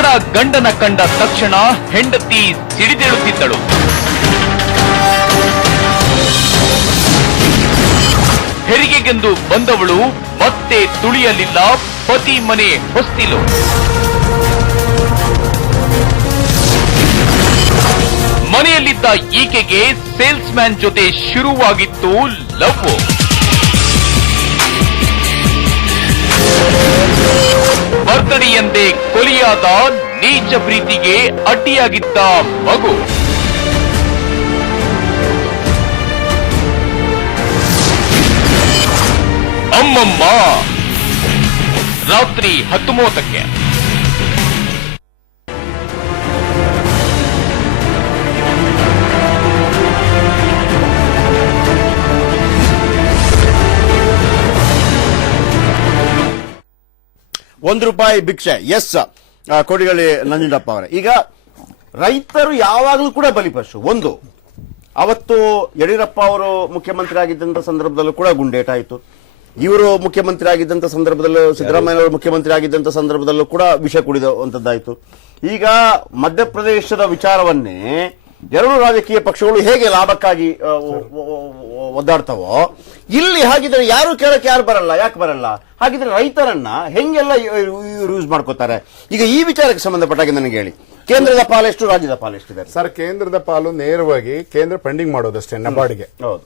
ನಡ ಗಂಡನ ಕಂಡ ತಕ್ಷಣ ಹೆಂಡತಿ ಸಿಡಿದೇಳುತ್ತಿದ್ದಳು ಹೆರಿಗೆಗೆಂದು ಬಂದವಳು ಮತ್ತೆ ತುಳಿಯಲಿಲ್ಲ, ಪತಿ ಮನೆ ಹೊಸ್ತಿಲು. ಮನೆಯಲ್ಲಿದ್ದ ಈಕೆಗೆ ಸೇಲ್ಸ್ ಮ್ಯಾನ್ ಜೊತೆ ಶುರುವಾಗಿತ್ತು ಲವ್. ಬರ್ತ್ಡೇಯಂದೇ ಕೊಲಿಯಾದ ನೀಚ ಪ್ರೀತಿಗೆ ಅಡ್ಡಿಯಾಗಿದ್ದ ಮಗು. ಅಮ್ಮಮ್ಮ ರಾತ್ರಿ ಹತ್ತು ಮೂವತ್ತಕ್ಕೆ ಒಂದು ರೂಪಾಯಿ ಭಿಕ್ಷೆ. ಎಸ್ ಕೊಡಿಗಳಿ ನಂಜುಂಡಪ್ಪ ಅವರೇ. ಈಗ ರೈತರು ಯಾವಾಗಲೂ ಕೂಡ ಬಲಿಪಶು ಒಂದು. ಅವತ್ತು ಯಡಿಯೂರಪ್ಪ ಅವರು ಮುಖ್ಯಮಂತ್ರಿ ಆಗಿದ್ದಂತ ಸಂದರ್ಭದಲ್ಲೂ ಕೂಡ ಗುಂಡೇಟ ಆಯಿತು. ಇವರು ಮುಖ್ಯಮಂತ್ರಿ ಆಗಿದ್ದಂತ ಸಂದರ್ಭದಲ್ಲೂ, ಸಿದ್ದರಾಮಯ್ಯ ಅವರು ಮುಖ್ಯಮಂತ್ರಿ ಆಗಿದ್ದಂತ ಸಂದರ್ಭದಲ್ಲೂ ಕೂಡ ವಿಷ ಕುಡಿದಂತದ್ದಾಯ್ತು ಈಗ ಮಧ್ಯಪ್ರದೇಶದ ವಿಚಾರವನ್ನೇ ಎರಡು ರಾಜಕೀಯ ಪಕ್ಷಗಳು ಹೇಗೆ ಲಾಭಕ್ಕಾಗಿ ಒದ್ದಾಡ್ತಾವೋ ಇಲ್ಲಿ ಹಾಗಿದ್ರೆ ಯಾರು ಕೇಳಕ್ಕೆ ಯಾರು ಬರಲ್ಲ ಯಾಕೆ ಬರಲ್ಲ? ಹಾಗಿದ್ರೆ ರೈತರನ್ನ ಹೆಂಗೆಲ್ಲ ಯೂಸ್ ಮಾಡ್ಕೋತಾರೆ? ಈಗ ಈ ವಿಚಾರಕ್ಕೆ ಸಂಬಂಧಪಟ್ಟಾಗಿ ನನಗೆ ಹೇಳಿ. ಕೇಂದ್ರದ ಪಾಲೆಷ್ಟು ರಾಜ್ಯದ ಪಾಲೆಷ್ಟಿದೆ ಸರ್ ಕೇಂದ್ರದ ಪಾಲು ನೇರವಾಗಿ ಕೇಂದ್ರ ಫಂಡಿಂಗ್ ಮಾಡೋದಷ್ಟೇ ನಬಾರ್ಡ್ಗೆ. ಹೌದು.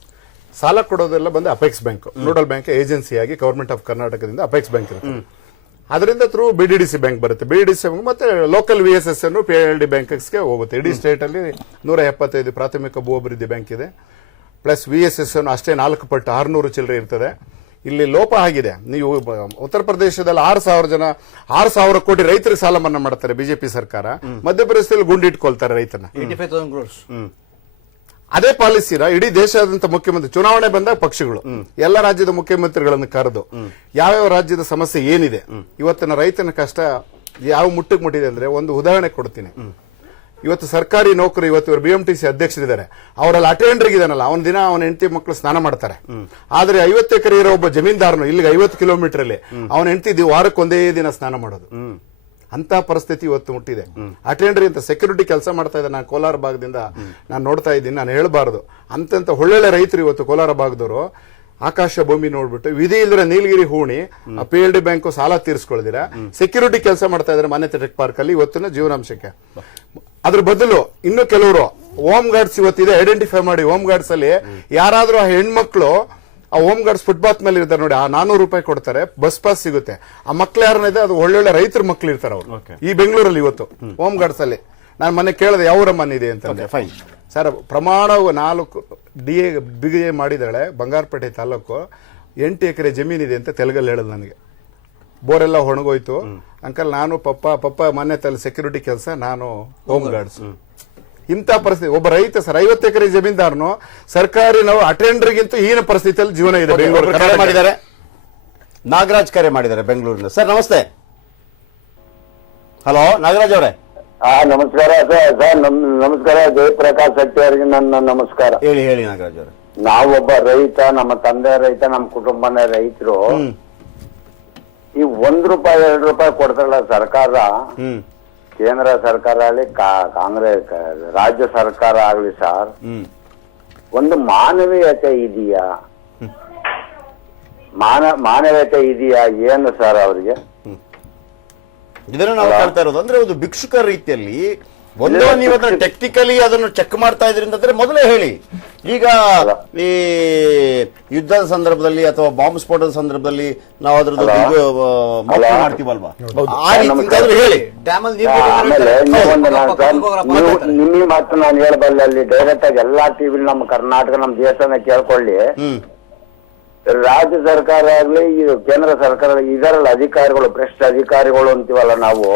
ಸಾಲ ಕೊಡೋದೆಲ್ಲ ಬಂದು ಅಪೆಕ್ಸ್ ಬ್ಯಾಂಕ್ ನೋಡಲ್ ಬ್ಯಾಂಕ್ ಏಜೆನ್ಸಿಯಾಗಿ ಗವರ್ಮೆಂಟ್ ಆಫ್ ಕರ್ನಾಟಕದಿಂದ ಅಪೆಕ್ಸ್ ಬ್ಯಾಂಕ್ ಇರುತ್ತೆ. ಅದರಿಂದ ಥ್ರೂ ಸಿ ಬ್ಯಾಂಕ್ ಬರುತ್ತೆ. ಬಿ ಡಿ ಸಿ ಬ್ಯಾಂಕ್ ಮತ್ತೆ ಲೋಕಲ್ ವಿ ಎಸ್ ಎಸ್ ಅನ್ನು ಪಿ ಎಲ್ ಡಿ ಬ್ಯಾಂಕ್ಸ್ಗೆ ಹೋಗುತ್ತೆ. ಇಡೀ ಸ್ಟೇಟ್ ಅಲ್ಲಿ ನೂರ ಎಪ್ಪತ್ತೈದು ಪ್ರಾಥಮಿಕ ಭೂ ಅಭಿವೃದ್ಧಿ ಬ್ಯಾಂಕ್ ಇದೆ. ಪ್ಲಸ್ ವಿ ಎಸ್ ಎಸ್ ಅನ್ನು ಅಷ್ಟೇ ನಾಲ್ಕು ಪಟ್ಟು ಆರುನೂರು ಚಿಲ್ಲರೆ ಇರ್ತದೆ. ಇಲ್ಲಿ ಲೋಪ ಆಗಿದೆ. ನೀವು ಉತ್ತರ ಪ್ರದೇಶದಲ್ಲಿ ಆರು ಸಾವಿರ ಜನ ಆರು ಸಾವಿರ ಕೋಟಿ ರೈತರಿಗೆ ಸಾಲ ಮನ್ನಾ ಮಾಡ್ತಾರೆ ಬಿಜೆಪಿ ಸರ್ಕಾರ. ಮಧ್ಯಪ್ರದೇಶದಲ್ಲಿ ಗುಂಡಿಟ್ಕೊಳ್ತಾರೆ ರೈತನ ಅದೇ ಪಾಲಿಸಿನ ಇಡೀ ದೇಶಾದ್ಯಂತ ಮುಖ್ಯಮಂತ್ರಿ, ಚುನಾವಣೆ ಬಂದಾಗ ಪಕ್ಷಗಳು, ಎಲ್ಲ ರಾಜ್ಯದ ಮುಖ್ಯಮಂತ್ರಿಗಳನ್ನು ಕರೆದು ಯಾವ್ಯಾವ ರಾಜ್ಯದ ಸಮಸ್ಯೆ ಏನಿದೆ, ಇವತ್ತಿನ ರೈತನ ಕಷ್ಟ ಯಾವ ಮುಟ್ಟಕ್ಕೆ ಮುಟ್ಟಿದೆ ಅಂದ್ರೆ ಒಂದು ಉದಾಹರಣೆ ಕೊಡ್ತೀನಿ. ಇವತ್ತು ಸರ್ಕಾರಿ ನೌಕರಿ, ಇವತ್ತು ಇವರು ಬಿಎಂಟಿಸಿ ಅಧ್ಯಕ್ಷರಿದ್ದಾರೆ. ಅವರಲ್ಲಿ ಅಟೆಂಡರ್ ಇದಾನಲ್ಲ ಅವನ ದಿನ ಅವನ ಹೆಂಡತಿ ಮಕ್ಕಳು ಸ್ನಾನ ಮಾಡ್ತಾರೆ. ಆದ್ರೆ ಐವತ್ತು ಎಕರೆ ಇರೋ ಒಬ್ಬ ಜಮೀನ್ದಾರನು, ಇಲ್ಲಿಗೆ ಐವತ್ತು ಕಿಲೋಮೀಟರ್ ಅಲ್ಲಿ ಅವನ ಹೆಂಡತಿ ವಾರಕ್ಕೆ ಒಂದೇ ದಿನ ಸ್ನಾನ ಮಾಡೋದು. ಅಂತ ಪರಿಸ್ಥಿತಿ ಇವತ್ತು ಮುಟ್ಟಿದೆ. ಅಟೆಂಡರ್ ಅಂತ ಸೆಕ್ಯೂರಿಟಿ ಕೆಲಸ ಮಾಡ್ತಾ ಇದ್ದೆ ನಾನು ಕೋಲಾರ ಭಾಗದಿಂದ ನಾನು ನೋಡ್ತಾ ಇದ್ದೀನಿ. ನಾನು ಹೇಳಬಾರ್ದು. ಅಂತಂತ ಒಳ್ಳೊಳ್ಳೆ ರೈತರು ಇವತ್ತು ಕೋಲಾರ ಭಾಗದವರು ಆಕಾಶ ಭೂಮಿ ನೋಡ್ಬಿಟ್ಟು ವಿಧಿ ಇಲ್ದ್ರೆ ನೀಲಗಿರಿ ಹೂಣಿ ಪಿ ಎಲ್ ಡಿ ಬ್ಯಾಂಕ್ ಸಾಲ ತೀರಿಸ್ಕೊಳ್ದಿರ. ಸೆಕ್ಯೂರಿಟಿ ಕೆಲಸ ಮಾಡ್ತಾ ಇದ್ದಾರೆ ಮಾನ್ಯತೆ ಟೆಕ್ ಪಾರ್ಕ್ ಅಲ್ಲಿ ಇವತ್ತಿನ ಜೀವನಾಂಶಕ್ಕೆ. ಅದ್ರ ಬದಲು ಇನ್ನು ಕೆಲವರು ಹೋಮ್ ಗಾರ್ಡ್ಸ್ ಇವತ್ತಿದೆ. ಐಡೆಂಟಿಫೈ ಮಾಡಿ ಹೋಮ್ ಗಾರ್ಡ್ಸ್ ಅಲ್ಲಿ ಯಾರಾದ್ರೂ ಆ ಹೆಣ್ಮಕ್ಳು ಆ ಹೋಮ್ ಗಾರ್ಡ್ಸ್ ಫುಟ್ಪಾತ್ ಮೇಲೆ ಇರ್ತಾರೆ ನೋಡಿ ಆ ನಾನೂರು ರೂಪಾಯಿ ಕೊಡ್ತಾರೆ ಬಸ್ ಪಾಸ್ ಸಿಗುತ್ತೆ. ಆ ಮಕ್ಳು ಯಾರನ್ನ ಇದೆ ಅದು ಒಳ್ಳೊಳ್ಳೆ ರೈತರ ಮಕ್ಳು ಇರ್ತಾರೆ ಅವರು. ಈ ಬೆಂಗಳೂರಲ್ಲಿ ಇವತ್ತು ಹೋಮ್. ಗಾರ್ಡ್ಸ್ ಅಲ್ಲಿ. ನಾನು ಮೊನ್ನೆ ಕೇಳಿದೆ ಯಾವ ಮನೆ ಇದೆ ಅಂತ ಫೈನ್. ಸರ್ ಪ್ರಮಾಣವು ನಾಲ್ಕು ಡಿ ಎ ಬಿಗಿ ಮಾಡಿದಾಳೆ ಬಂಗಾರಪೇಟೆ ತಾಲೂಕು ಎಂಟು ಎಕರೆ ಜಮೀನಿದೆ ಅಂತ ತೆಲುಗಲ್ಲಿ ಹೇಳೋದು ನನಗೆ. ಬೋರೆಲ್ಲ ಒಣಗೋಯ್ತು. ಅಂಕಲ್ ನಾನು ಪಪ್ಪ ಪಪ್ಪ ಮೊನ್ನೆ ತಲೆ ಸೆಕ್ಯೂರಿಟಿ ಕೆಲಸ ನಾನು ಹೋಮ್. ಗಾರ್ಡ್ಸ್ ಇಂಥ ಪರಿಸ್ಥಿತಿ ಒಬ್ಬ ರೈತ ಸರ್ ಐವತ್ತು ಎಕರೆ ಜಮೀನ್ದಾರನು ಸರ್ಕಾರಿ ನಾವು ಅಟೆಂಡರ್ಗಿಂತ ಹೀನ ಪರಿಸ್ಥಿತಿಯಲ್ಲಿ ಜೀವನ ಇದೆ ಬೆಂಗಳೂರು ಕರೆ ಮಾಡಿದ್ದಾರೆ. ನಾಗರಾಜ್ ಕರೆ ಮಾಡಿದ್ದಾರೆ ಬೆಂಗಳೂರಿನ ಸರ್ ನಮಸ್ತೆ. ಹಲೋ ನಾಗರಾಜ್ ಅವರೇ. ಹಾ ನಮಸ್ಕಾರ ಸರ್ ಸರ್ ನಮ್ ನಮಸ್ಕಾರ ಜಯಪ್ರಕಾಶ್ ಶೆಟ್ಟಿ ಅವರಿಗೆ ನನ್ನ ನಮಸ್ಕಾರ. ಹೇಳಿ ಹೇಳಿ ನಾಗರಾಜ್ ಅವರೇ. ನಾವೊಬ್ಬ ರೈತ ನಮ್ಮ ತಂದೆ ರೈತ ನಮ್ಮ ಕುಟುಂಬನೇ ರೈತರು. ಈ ಒಂದ್ ರೂಪಾಯಿ ಎರಡು ರೂಪಾಯಿ ಕೊಡ್ತಾರಲ್ಲ ಸರ್ಕಾರ. ಹ್ಮ್. ಕೇಂದ್ರ ಸರ್ಕಾರ ಆಗಲಿ ಕಾಂಗ್ರೆಸ್ ರಾಜ್ಯ ಸರ್ಕಾರ ಆಗ್ಲಿ ಸರ್ ಒಂದು ಮಾನವೀಯತೆ ಇದೆಯಾ? ಮಾನ ಮಾನವೀಯತೆ ಇದೆಯಾ ಏನು ಸರ್ ಅವರಿಗೆ? ಇದನ್ನು ನಾವು ಕಾಣ್ತಾ ಇರೋದು ಅಂದ್ರೆ ಒಂದು ಭಿಕ್ಷುಕ ರೀತಿಯಲ್ಲಿ ಒಂದೋ ನೀವು ಅದನ್ನ ಟೆಕ್ನಿಕಲಿ ಅದನ್ನು ಚೆಕ್ ಮಾಡ್ತಾ ಇದ್ರಿ ಅಂತಂದ್ರೆ ಮೊದಲೇ ಹೇಳಿ. ಈಗ ಈ ಯುದ್ಧದ ಸಂದರ್ಭದಲ್ಲಿ ಅಥವಾ ಬಾಂಬ್ ಸ್ಫೋಟದ ಸಂದರ್ಭದಲ್ಲಿ ನಾವು ಅದ್ರದ್ದು ಮಾಡ್ತೀವಲ್ವಾ? ಆ ರೀತಿ ಹೇಳಿ. ಆಮೇಲೆ ಇನ್ನೊಂದು ನಾನು ಸರ್, ಮಾತ್ರ ನಾನು ಹೇಳಬಲ್ಲೆ ಅಲ್ಲಿ ಡೈರೆಕ್ಟ್ ಆಗಿ ಎಲ್ಲಾ ಟಿವಿ ನಮ್ಮ ಕರ್ನಾಟಕ ನಮ್ಮ ದೇಶನ ಕೇಳ್ಕೊಳ್ಳಿ. ರಾಜ್ಯ ಸರ್ಕಾರ ಆಗ್ಲಿ ಕೇಂದ್ರ ಸರ್ಕಾರ ಇದರಲ್ಲಿ ಅಧಿಕಾರಿಗಳು ಭ್ರಷ್ಟ ಅಧಿಕಾರಿಗಳು ಅಂತೀವಲ್ಲ ನಾವು.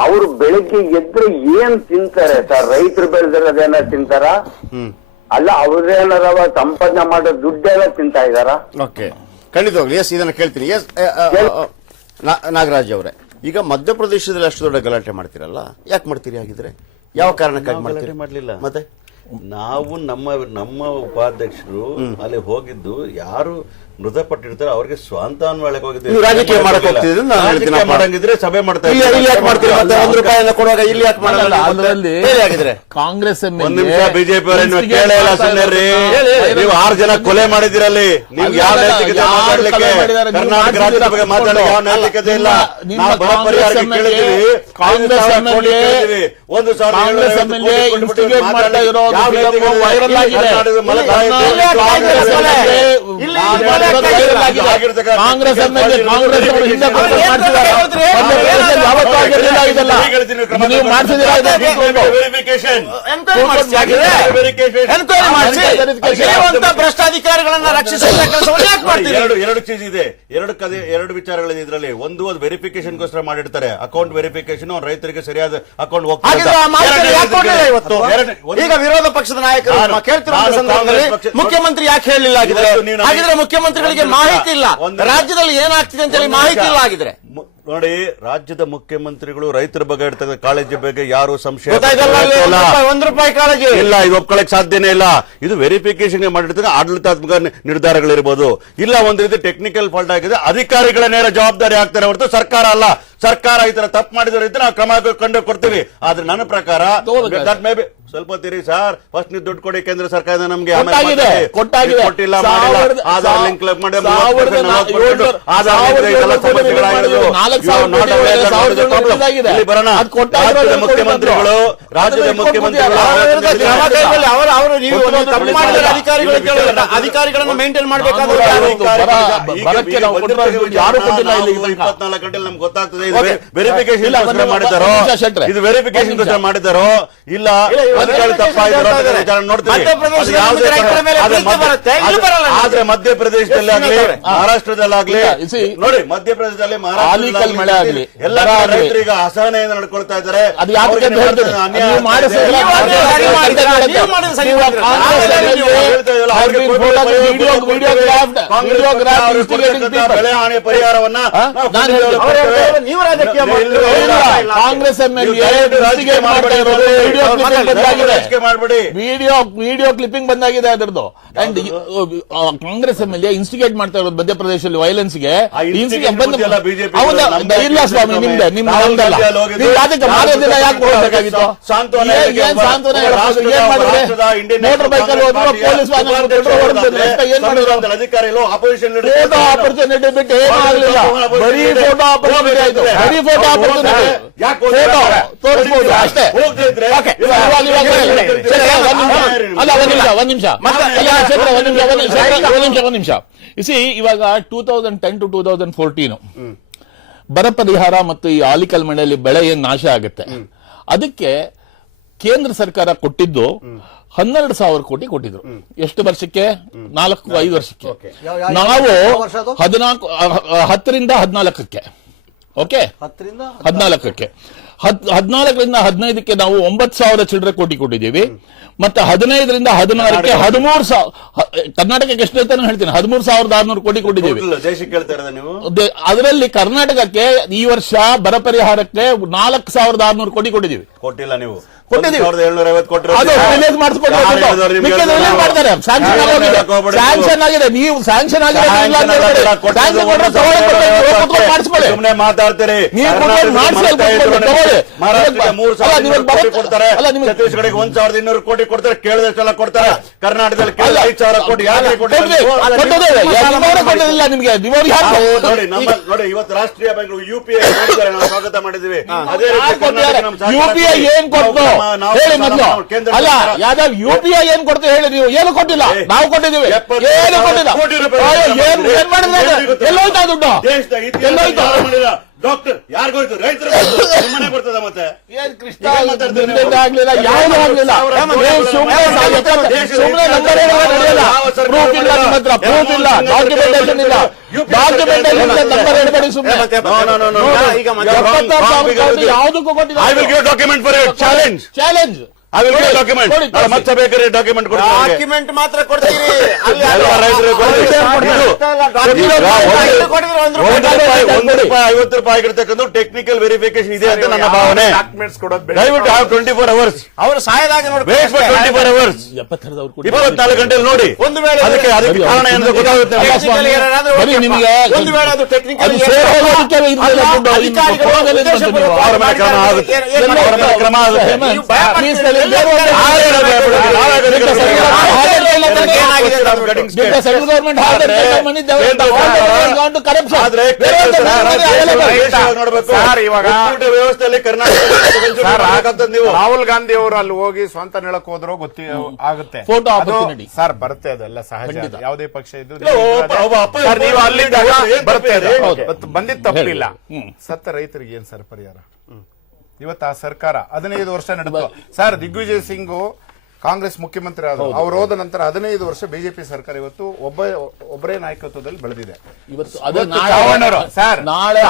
ಅವ್ರು ಬೆಳಿಗ್ಗೆ ಎದ್ರೆ ಏನ್ ತಿಂತಾರೆ ಸರ್? ರೈತರು ಬೆಳೆದಿರೋದೇನ ತಿಂತಾರ? ಹ್ಮ್. ಅಲ್ಲ ಅವ್ರೇನಾರವ ಸಂಪಾದನೆ ಮಾಡೋ ದುಡ್ಡೆಲ್ಲ ತಿಂತಾ ಇದಾರ ಓಕೆ. ಖಂಡಿತವಾಗ್ಲಿ ಎಸ್ ಇದನ್ನ ಕೇಳ್ತೀನಿ. ಎಸ್ ನಾಗರಾಜ್ ಅವರೇ ಈಗ ಮಧ್ಯಪ್ರದೇಶದಲ್ಲಿ ಅಷ್ಟು ದೊಡ್ಡ ಗಲಾಟೆ ಮಾಡ್ತೀರಲ್ಲ? ಯಾಕೆ ಮಾಡ್ತೀರಿ ಹಾಗಿದ್ರೆ? ಯಾವ ಕಾರಣಕ್ಕಾಗಿ ಮಾಡ್ತೀರಿ? ಮಾಡ್ಲಿಲ್ಲ. ಮತ್ತೆ? ನಾವು ನಮ್ಮ ನಮ್ಮ ಉಪಾಧ್ಯಕ್ಷರು ಅಲ್ಲಿ ಹೋಗಿದ್ದು ಯಾರು ಮೃತಪಟ್ಟಿರ್ತಾರೆ ಅವ್ರಿಗೆ ಸ್ವಂತಾನ್ ಒಳಗೆ ಹೋಗಿದ್ದೀವಿ ರಾಜಕೀಯ ಮಾಡಕ್ ನಾನು ರಾಜಕೀಯ. ಮಾಡಂಗಿದ್ರೆ ಸಭೆ ಮಾಡ್ತಾರೆ ಇಲ್ಲಿ ಇದ್ದೀವಿ. ಇಲ್ಲಿ ಯಾಕೆ ಮಾಡ್ತೀರಿ ಮತ್ತೆ ಒಂದು ರೂಪಾಯಿನ ಕೊಡುವಾಗ ಇಲ್ಲಿ ಯಾಕೆ ಮಾಡಲ್ಲ ಅದರಲ್ಲಿ ಆಗಿದ್ರೆ ಕಾಂಗ್ರೆಸ್ ಒಂದ್ ನಿಮಿಷ ಬಿಜೆಪಿ ಅವರನ್ನು ಕೇಳೇ ಇಲ್ಲ ಸುಮ್ಮನೆ ರೀ ನೀವು ಆರು ಜನ ಕೊಲೆ ಮಾಡಿದಿರಲ್ಲಿ ನೀವು ಯಾವ ಅಲ್ಲ, ನೈತಿಕತೆ ಯಾರು ಮಾತಾಡ್ಲಿಕ್ಕೆ ಕೊಲೆ ಮಾಡಿದ್ದಾರೆ? ನೀವು ಕರ್ನಾಟಕ ರಾಜ್ಯದ ಬಗ್ಗೆ ಮಾತಾಡಲಿಕ್ಕೆ ಯಾವ ಅಲ್ಲ, ನೈತಿಕತೆ ಇಲ್ಲ ನಿಮ್ಮ ನಾವು ಬರ ಪರಿಹಾರಕ್ಕೆ ಕಾಂಗ್ರೆಸ್ ಕೇಳಿದ್ದೀವಿ ಕಾಂಗ್ರೆಸ್ ಸಾವಿರ ಕೋಟಿ MLA ಕೇಳಿದ್ದೀವಿ. ಒಂದು ಸಾವಿರದ ಕಾಂಗ್ರೆಸ್ ಏಳ್ನೂರ ಐವತ್ತು MLA ಕೋಟಿ ಕೊಟ್ಬಿಟ್ಟು instigate ಮಾಡ್ತಾ ಮಾತಾಡಿ. ಇರೋ ಯಾವ film ನೈತಿಕತೆ ಇದೆ? viral ಆಗಿದೆ. ಕರ್ನಾಟಕದ ಮಲತಾಯಿ ಇಲ್ಲಿ ಕಾಂಗ್ರೆಸ್ ಕಾಂಗ್ರೆಸ್ MLA ಇಲ್ಲಿ ಇಲ್ಲಿ ಕಾಂಗ್ರೆಸ್ ಕಾಂಗ್ರೆಸ್ ಅವರು ಹಿಂದೆ ಯಾವತ್ತೂ ಆಗಿರ್ಲಿಲ್ಲ ಇದೆಲ್ಲ. ನೀವು ಭ್ರಷ್ಟಾಧಿಕಾರಿಗಳನ್ನ ರಕ್ಷಿಸುವ ಕೆಲಸವನ್ನು ಎರಡು ಎರಡು ಚೀಸ್ ಇದೆ. ಎರಡು ಕದೆ ಎರಡು ವಿಚಾರಗಳಿದೆ ಇದರಲ್ಲಿ. ಒಂದು ಅದು ವೆರಿಫಿಕೇಶನ್ ಗೋಸ್ಕರ ಮಾಡಿರ್ತಾರೆ. ಅಕೌಂಟ್ ವೆರಿಫಿಕೇಶನ್ ರೈತರಿಗೆ ಸರಿಯಾದ ಅಕೌಂಟ್ ಹೋಗ್ತಾರೆ ಇವತ್ತು? ಈಗ ವಿರೋಧ ಪಕ್ಷದ ನಾಯಕರು ಸಂದರ್ಭದಲ್ಲಿ ಮುಖ್ಯಮಂತ್ರಿ ಯಾಕೆ ಹೇಳಲಿಲ್ಲ ಆಗಿದ್ರೆ ಹಾಗಿದ್ರೆ ಮುಖ್ಯಮಂತ್ರಿಗಳಿಗೆ ಮಾಹಿತಿ ಇಲ್ಲ. ರಾಜ್ಯದಲ್ಲಿ ಏನಾಗ್ತಿದೆ ಅಂತ ಹೇಳಿ ಮಾಹಿತಿ ಇಲ್ಲ ಆಗಿದ್ರೆ ನೋಡಿ ರಾಜ್ಯದ ಮುಖ್ಯಮಂತ್ರಿಗಳು ರೈತರ ಬಗ್ಗೆ ಇರ್ತಕ್ಕಂಥ ಕಾಳಜಿ ಬಗ್ಗೆ ಯಾರು ಸಂಶಯ ಒಂದ್. ರೂಪಾಯಿ- ಕಾಳಜಿ ಇಲ್ಲ ಇದು ಒಪ್ಕೊಳ್ಳಕ್ ಸಾಧ್ಯನೇ ಇಲ್ಲ. ಇದು ವೆರಿಫಿಕೇಶನ್ ಮಾಡಿರ್ತಕ್ಕ ಆಡಳಿತಾತ್ಮಕ ನಿರ್ಧಾರಗಳಿರ್ಬೋದು. ಇಲ್ಲ ಒಂದ್ ರೀತಿ ಟೆಕ್ನಿಕಲ್ ಫಾಲ್ಟ್ ಆಗಿದೆ. ಅಧಿಕಾರಿಗಳ ನೇರ ಜವಾಬ್ದಾರಿ ಆಗ್ತಾರೆ ಹೊರತು ಸರ್ಕಾರ ಅಲ್ಲ. ಸರ್ಕಾರ ಈ ತರ ತಪ್ಪು ಮಾಡಿದ್ರೆ ರೀತಿ ನಾವು ಕ್ರಮ ಕಂಡು ಕೊಡ್ತೀವಿ. ಆದ್ರೆ ನನ್ನ ಪ್ರಕಾರ ಸ್ವಲ್ಪ ತಿರಿ ಸರ್. ಫಸ್ಟ್ ನೀವು ದುಡ್ಡು ಕೊಡಿ ಕೇಂದ್ರ ಸರ್ಕಾರದ ನಮ್ಗೆ. ಕೊಟ್ಟಿಲ್ಲ ಆಧಾರ್ ಲಿಂಕ್ ಮಾಡಿ ಮುಖ್ಯಮಂತ್ರಿಗಳು ರಾಜ್ಯದ ಮುಖ್ಯಮಂತ್ರಿಗಳು ಮಾಡಿದ್ದಾರೋ. ಅಧಿಕಾರಿಗಳನ್ನ ಮೇಂಟೈನ್ ಮಾಡಬೇಕಾದ್ರೆ. ಇಪ್ಪತ್ನಾಲ್ಕು ಗಂಟೆ ನಮ್ಗೆ ಗೊತ್ತಾಗ್ತದೆ. ವೆರಿಫಿಕೇಶನ್ ಶೆಟ್ರೆ. ಇದು ವೆರಿಫಿಕೇಶನ್ ಮಾಡಿದ್ದಾರೋ? ಮಾಡಿದಾರೋ ಇಲ್ಲ ಆದ್ರೆ ಮಧ್ಯಪ್ರದೇಶದಲ್ಲಿ ಆಗ್ಲಿ ಮಹಾರಾಷ್ಟ್ರದಲ್ಲಾಗ್ಲಿ ನೋಡಿ ಮಧ್ಯಪ್ರದೇಶದಲ್ಲಿ ಮಹಾರಾಷ್ಟ್ರದಲ್ಲಿ ಮಳೆ ಆಗ್ಲಿ, ಎಲ್ಲ ರೈತರಿಗೆ ಅಸಹನೆಯಿಂದ ನಡ್ಕೊಳ್ತಾ ಇದ್ದಾರೆ. ಅದು ಬೆಳೆ ಹಾನಿ ಪರಿಹಾರವನ್ನ. ಕಾಂಗ್ರೆಸ್ ಎಂ ಎಲ್ ಮಾಡ್ತಾ ಇರೋದು. ವಿಡಿಯೋ. ಬಂದಾಗಿದೆ. ವಿಡಿಯೋ ವಿಡಿಯೋ ಕ್ಲಿಪ್ಪಿಂಗ್ ಬಂದಾಗಿದೆ ಅದರದ್ದು. And Congress M L instigate ಮಾಡ್ತಾ ಇರೋದು ಮಧ್ಯಪ್ರದೇಶದಲ್ಲಿ ವೈಲೆನ್ಸ್ಗೆ. ನಮ್ದೇ ಇಲ್ಲ ಸ್ವಾಮಿ. ನಿಮ್ದೆ ನಿಮ್ ರಾಹುಲ್ ನಮ್ದಲ್ಲ ಗಾಂಧಿ ಅಲ್ಲಿ ಹೋಗಿದ್ರು. ನೀವು ಅದಕ್ಕೆ ಮಾರೇ ದಿನ ಯಾಕೆ ಹೋಗ್ಬೇಕಾಗಿತ್ತು? ಮೋಟರ್ ಬೈಕ್ ಅಲ್ಲಿ ಹೋದ್ರು ಪೊಲೀಸ್ ಏನ್ ಮಾಡಿದ್ರು? ಫೋಟೋ ಆಪರ್ಚುನಿಟಿ ಬಿಟ್ಟು ಏನೂ ಆಗಲಿಲ್ಲ? ಬರೀ ಫೋಟೋ ಆಪರ್ಚುನಿಟಿ ಆಯ್ತು. ಬರೀ ಫೋಟೋ ಆಪರ್ಚುನಿಟಿ ಫೋಟೋ ತೋರಿಸ್ಬೋದು ಅಷ್ಟೇ. ಓಕೆ ಇವಾಗ ಇವಾಗ ಹೇಳಿ. ಸರಿ, ಒಂದ್ ನಿಮಿಷ. ಅಲ್ಲ ಒಂದ್ ನಿಮಿಷ ಒಂದ್ ನಿಮಿಷ. ಇಲ್ಲ ಶೇಖರ, ಒಂದ್ ನಿಮಿಷ ಒಂದ್ ನಿಮಿಷ ಒಂದ್ ನಿಮಿಷ ಇಸಿ ಇವಾಗ two thousand ten to two thousand fourteen ಬರ ಪರಿಹಾರ ಮತ್ತು ಈ ಆಲಿಕಲ್ ಮನೆಯಲ್ಲಿ ಬೆಳೆ ಏನ್ ನಾಶ ಆಗುತ್ತೆ? ಅದಕ್ಕೆ ಕೇಂದ್ರ ಸರ್ಕಾರ ಕೊಟ್ಟಿದ್ದು ಹನ್ನೆರಡು ಸಾವಿರ ಕೋಟಿ ಕೊಟ್ಟಿದ್ರು. ಎಷ್ಟು ವರ್ಷಕ್ಕೆ? ನಾಲ್ಕು ಐದು ವರ್ಷಕ್ಕೆ. ನಾವು ಹದಿನಾಲ್ಕು ಹತ್ತರಿಂದ ಹದಿನಾಲ್ಕಕ್ಕೆ. ಓಕೆ? ಹದಿನಾಲ್ಕಕ್ಕೆ. ಹದ್ ಹದಿನಾಲ್ಕರಿಂದ ಹದಿನೈದಕ್ಕೆ ನಾವು ಒಂಬತ್ತು ಸಾವಿರ ಚಿಲ್ಲರೆ ಕೋಟಿ ಕೊಟ್ಟಿದ್ದೀವಿ. ಮತ್ತೆ ಹದಿನೈದರಿಂದ ಹದಿನಾರಕ್ಕೆ ಹದಿಮೂರು ಸಾವಿರ ಕರ್ನಾಟಕಕ್ಕೆ ಎಷ್ಟು ಅಂತ ಹೇಳ್ತೀನಿ? ಹದಿಮೂರು ಸಾವಿರದ ಆರ್ನೂರು ಕೋಟಿ ಕೊಟ್ಟಿದ್ದೀವಿ. ಅದರಲ್ಲಿ ಕರ್ನಾಟಕಕ್ಕೆ ಈ ವರ್ಷ ಬರ ಪರಿಹಾರಕ್ಕೆ ನಾಲ್ಕು ಸಾವಿರದ ಆರ್ನೂರು ಕೋಟಿ ಕೊಟ್ಟಿದ್ದೀವಿ. ಕೊಟ್ಟಿಲ್ಲ ನೀವು. ಮಾಡ್ತಾರೆ. ಸ್ಯಾಂಕ್ಷನ್ ಯಾರು ಆಗಿದೆ. ನೀವು. ಸ್ಯಾಂಕ್ಷನ್ ಆಗಿದೆ. ಮಾಡಿಸ್ಕೊಳ್ಳಿ ಸುಮ್ನೆ ಮಾತಾಡ್ತೀರಿ. ಛತ್ತೀಸ್ಗಢಕ್ಕೆ ಒಂದ್ ಸಾವಿರದ ಇನ್ನೂರು ಕೋಟಿ ಕೊಡ್ತಾರೆ ಕೇಳಿದಷ್ಟೆಲ್ಲ ಕೊಡ್ತಾರೆ ಕರ್ನಾಟಕದಲ್ಲಿ ಕೇಳಿದ ಐದು ಸಾವಿರ ಕೋಟಿ ಯಾಕೆ ಕೊಟ್ಟಿಲ್ಲ ನಿಮ್ಗೆ. ನೋಡಿ ನಮ್ಮ ನೋಡಿ ಇವತ್ತು ರಾಷ್ಟ್ರೀಯ ಬ್ಯಾಂಕ್ ಯು ಪಿ ಐ ನಾವು ಸ್ವಾಗತ ಮಾಡಿದ್ದೀವಿ. ಅದೇ ರೀತಿ ಸಹಕಾರ ಯುಪಿಐ ಏನ್ ಕೊಡ್ತು ಹೇಳಿ ಮೊದಲು. ಅಲ್ಲ ಅಲ್ಲ ಯು ಪಿ ಐ ಏನ್ ಕೊಡ್ತೀವಿ ಹೇಳಿ ನೀವು. ಏನು ಕೊಟ್ಟಿಲ್ಲ? ನಾವು ಕೊಟ್ಟಿದ್ದೀವಿ. ಏನು ಕೊಟ್ಟಿಲ್ಲ. ಏನ್ ಮಾಡಿದ್ರೆ ಎಲ್ಲೋಯ್ತಾ ದುಡ್ಡು? ದೇಶದ ಎಲ್ಲೋಯ್ತು? ಯಾರು ಡಾಕ್ಟರ್ ಯಾರಿಗೋಯ್ತು ರೈತರು ನಿಮ್ಮನೆ ಬರ್ತದ ಮತ್ತೆ? ಏನ್ ಕೃಷ್ಣ ಆಗ್ಲಿಲ್ಲ ಯಾವುದು ಆಗ್ಲಿಲ್ಲ. you. Challenge. Challenge give document. ಮತ್ತೆ ಬೇಕಾದ್ರೆ ಡಾಕ್ಯುಮೆಂಟ್ ಡಾಕ್ಯುಮೆಂಟ್ ಮಾತ್ರ ಕೊಡ್ತೀರಿ. ಒಂದು- ರೂಪಾಯಿ ಐವತ್ತು ರೂಪಾಯಿ ಆಗಿರ್ತಕ್ಕಂಥ ಟೆಕ್ನಿಕಲ್ ವೆರಿಫಿಕೇಶನ್ ಇದೆ ಅಂತ ನನ್ನ ಭಾವನೆ. ಡಾಕ್ಯುಮೆಂಟ್ಸ್ ಕೊಡೋದು ಬೇಡ. ದಯವಿಟ್ಟು ಹಾವ್ ಟ್ವೆಂಟಿ ಫೋರ್ ಅವರ್ಸ್ ಅವರು ಸಾಯದಾಗ ಫಾರ್ ಟ್ವೆಂಟಿ ಫೋರ್ ಅವರ್ಸ್. ಇಪ್ಪತ್ನಾಲ್ಕು ಗಂಟೆಲಿ ನೋಡಿ. ಒಂದು ವೇಳೆ ಅದಕ್ಕೆ ಅದಕ್ಕೆ ಕಾರಣ ಏನು ಗೊತ್ತಾಗುತ್ತೆ ನಮ್ಗೆ. ಒಂದು ವೇಳೆ ಅದು ಟೆಕ್ನಿಕಲ್. ಅವರ ಮೇಲೆ ಕ್ರಮ ಆಗುತ್ತೆ. ಅವರ ಮೇಲೆ ಕ್ರಮ ಆಗುತ್ತೆ. ವ್ಯವಸ್ಥೆಯಲ್ಲಿ ಕರ್ನಾಟಕ ನೀವು ರಾಹುಲ್ ಗಾಂಧಿ ಅವರು ಅಲ್ಲಿ ಹೋಗಿ ಸ್ವಂತ ನೆಲಕ್ ಹೋದ್ರು ಗೊತ್ತಿ ಆಗುತ್ತೆ. ಸರ್ ಬರುತ್ತೆ ಅದೆಲ್ಲ ಸಹಜ. ಯಾವುದೇ ಪಕ್ಷ ಇದ್ದು ನೀವು ಅಲ್ಲಿದ್ದಾಗ ಬರುತ್ತೆ ಬಂದಿದ್ ತಪ್ಪಿಲ್ಲ. ಸತ್ತ ರೈತರಿಗೆ ಏನ್ ಸರ್ ಪರಿಹಾರ? ಇವತ್ತು ಆ ಸರ್ಕಾರ ಹದಿನೈದು ವರ್ಷ ನಡೆದು. ಸರ್ ದಿಗ್ವಿಜಯ್ ಸಿಂಗ್ ಕಾಂಗ್ರೆಸ್ ಮುಖ್ಯಮಂತ್ರಿ ಆದರು ಅವ್ರು ಹೋದ ನಂತರ ಹದಿನೈದು ವರ್ಷ ಬಿಜೆಪಿ ಸರ್ಕಾರ ಇವತ್ತು ಒಬ್ಬ ಒಬ್ಬರೇ ನಾಯಕತ್ವದಲ್ಲಿ ಬೆಳೆದಿದೆ ನಾಳೆ.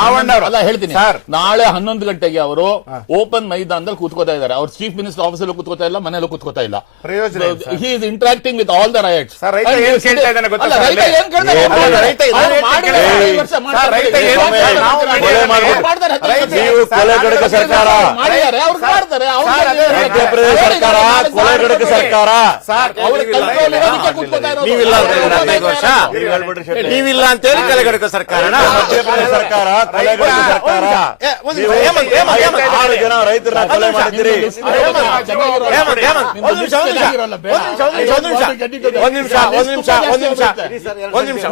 ಅಲ್ಲ ಹನ್ನೊಂದು ಗಂಟೆಗೆ ಅವರು ಓಪನ್ ಮೈದಾನದಲ್ಲಿ ಕೂತ್ಕೋತಾ ಇದ್ದಾರೆ ಅವ್ರು ಚೀಫ್ ಮಿನಿಸ್ಟರ್ ಆಫೀಸಲ್ಲೂ ಕೂತ್ಕೋತಾ ಇಲ್ಲ ಮನೆಯಲ್ಲೂ ಕೂತ್ಕೋತಾ ಇಲ್ಲ ಪ್ರಯೋಜನ? He is interacting with all the rights ಅಲ್ಲಿ? ಸರ್ಕಾರ ಮಧ್ಯಪ್ರದೇಶ ಸರ್ಕಾರ. ನೀವಿಲ್ಲ, ಕಂಟ್ರೋಲ್ ಇಲ್ಲ, ಇರೋದಕ್ಕೆ ಇಲ್ಲ, ಇರೋದು. ನೀವಿಲ್ಲ ಅಂತ ಹೇಳಿ ಹದಿನೈದು ವರ್ಷ? ಕಲೆಗಡಕ ಸರ್ಕಾರನ ಮಧ್ಯಪ್ರದೇಶ ಸರ್ಕಾರ ಕೊಲೆ ಸರ್ಕಾರ. ಆರು ಜನ ರೈತರನ್ನ ಕೊಲೆ ಮಾಡಿದ್ದೀರಿ. ಒಂದು ನಿಮಿಷ, ಒಂದು ನಿಮಿಷ. ಒಂದು ನಿಮಿಷ, ಒಂದು ನಿಮಿಷ, ಒಂದು ನಿಮಿಷ.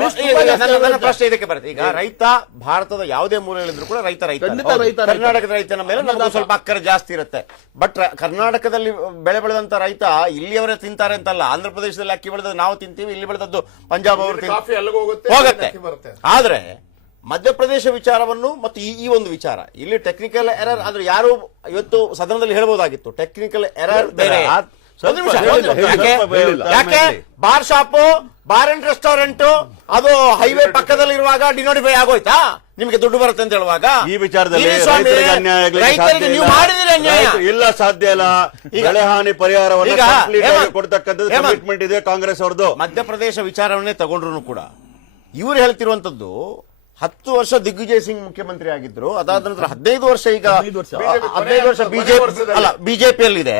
ನನ್ನ- ಪ್ರಶ್ನೆ ಇದಕ್ಕೆ ಬರುತ್ತೆ. ಈಗ ರೈತ ಭಾರತದ ಯಾವುದೇ ಮೂಲೆಯಲ್ಲಿದ್ರು ಕೂಡ ರೈತ ರೈತ. ಖಂಡಿತ ರೈತ, ರೈತ. ಕರ್ನಾಟಕದ ರೈತನ ಮೇಲೆ ನಮಗೂ ಸ್ವಲ್ಪ ಅಕ್ಕರೆ ಜಾಸ್ತಿ ಇರುತ್ತೆ. ಬಟ್ ಕರ್ನಾಟಕದಲ್ಲಿ ಬೆಳೆ ಬೆಳೆದಂತ ರೈತ ಇಲ್ಲಿಯವರೇ ತಿಂತಾರೆ ಅಂತಲ್ಲ. ಆಂಧ್ರ ಪ್ರದೇಶದಲ್ಲಿ ಅಕ್ಕಿ ಬೆಳೆದದ್ದು ನಾವು ತಿಂತೀವಿ ಇಲ್ಲಿ ಬೆಳೆದದ್ದು ಪಂಜಾಬ್ ಅವರು ತಿಂತಾರೆ ಕಾಫಿ ಅಲ್ಲಿಗೆ ಹೋಗುತ್ತೆ ಹೋಗುತ್ತೆ. ಅಕ್ಕಿ ಬರುತ್ತೆ. ಆದ್ರೆ ಮಧ್ಯಪ್ರದೇಶ ವಿಚಾರವನ್ನು ಮತ್ತು ಈ ಈ ಒಂದು ವಿಚಾರ. ಇಲ್ಲಿ ಟೆಕ್ನಿಕಲ್ ಎರರ್ ಆದ್ರೆ ಯಾರು ಇವತ್ತು ಸದನದಲ್ಲಿ ಹೇಳ್ಬೋದಾಗಿತ್ತು. ಟೆಕ್ನಿಕಲ್ ಎರರ್ ಬೇರೆ. ಒಂದು ನಿಮಿಷ, ಯಾಕೆ? ಯಾಕೆ? Bar shop bar and restaurant ಅದು ಹೈವೇ ಪಕ್ಕದಲ್ಲಿ ಇರುವಾಗ ಡಿನೋಟಿಫೈ ಆಗೋಯ್ತಾ? ನಿಮ್ಗೆ ದುಡ್ಡು ಬರುತ್ತೆ ಅಂತ ಹೇಳುವಾಗ? ಈ ವಿಚಾರದಲ್ಲಿ ರೈತರಿಗೆ ಅನ್ಯಾಯ ರೈತರಿಗೆ ಸಾಧ್ಯ ನೀವು ಮಾಡಿದ್ರೆ ಅನ್ಯಾಯ. ಇಲ್ಲ ಸಾಧ್ಯ ಇಲ್ಲ. ಈ ಬೆಳೆ ಹಾನಿ ಪರಿಹಾರವನ್ನು ಕೊಡ್ತಕ್ಕಂಥದ್ದು ಕಮಿಟ್ಮೆಂಟ್ ಇದೆ ಕಾಂಗ್ರೆಸ್ ಅವ್ರದ್ದು. ಮಧ್ಯಪ್ರದೇಶ ವಿಚಾರವನ್ನೇ ತಗೊಂಡ್ರು ಕೂಡ. ಇವ್ರು ಹೇಳ್ತಿರುವಂತದ್ದು ಹತ್ತು ವರ್ಷ ದಿಗ್ವಿಜಯ್ ಸಿಂಗ್ ಮುಖ್ಯಮಂತ್ರಿ ಆಗಿದ್ರು. ಅದಾದ ನಂತರ ಹದಿನೈದು ವರ್ಷ ಈಗ ಹದಿನೈದು ವರ್ಷ. ಹದಿನೈದು ವರ್ಷ ಕೊನೆಯ ಬಿಜೆಪಿ. ಅಲ್ಲ ಬಿಜೆಪಿಯಲ್ಲಿದೆ.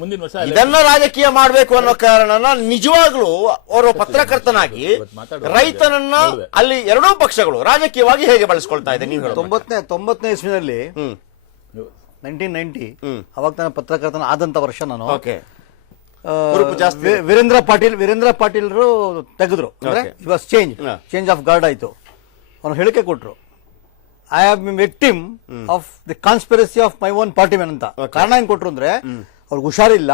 ಮುಂದಿನ ವರ್ಷ ಇದನ್ನ ರಾಜಕೀಯ ಮಾಡಬೇಕು ಅನ್ನೋ ಕಾರಣನ ನಿಜವಾಗ್ಲೂ ಅವರು ಪತ್ರಕರ್ತನಾಗಿ ರೈತನನ್ನ ಅಲ್ಲಿ ಎರಡೂ ಪಕ್ಷಗಳು ರಾಜಕೀಯವಾಗಿ ಹೇಗೆ ಬಳಸ್ಕೊಳ್ತಾ ಇದೆ ನೀವು ತೊಂಬತ್ತನೇ ತೊಂಬತ್ತನೇ ಇಸ್ವಿನಲ್ಲಿ ನೈನ್ಟೀನ್ ನೈನ್ಟಿ ಅವಾಗ ನಾನು ಪತ್ರಕರ್ತನ ಆದಂತ ವರ್ಷ ನಾನು. ಓಕೆ. ಜಾಸ್ತಿ. ವೀರೇಂದ್ರ ಪಾಟೀಲ್ ವೀರೇಂದ್ರ ಪಾಟೀಲ್ರು ತೆಗೆದ್ರು. ಅಂದ್ರೆ ಚೇಂಜ್ ಚೇಂಜ್ ಆಫ್ ಗಾರ್ಡ್ ಆಯ್ತು. ಅವನು ಹೇಳಿಕೆ ಕೊಟ್ರು I have victim of the conspiracy of my own party man ಅಂತ. ಕಾರಣ ಏನ್ ಕೊಟ್ರು ಅಂದ್ರೆ ಅವ್ರಿಗೆ ಹುಷಾರಿಲ್ಲ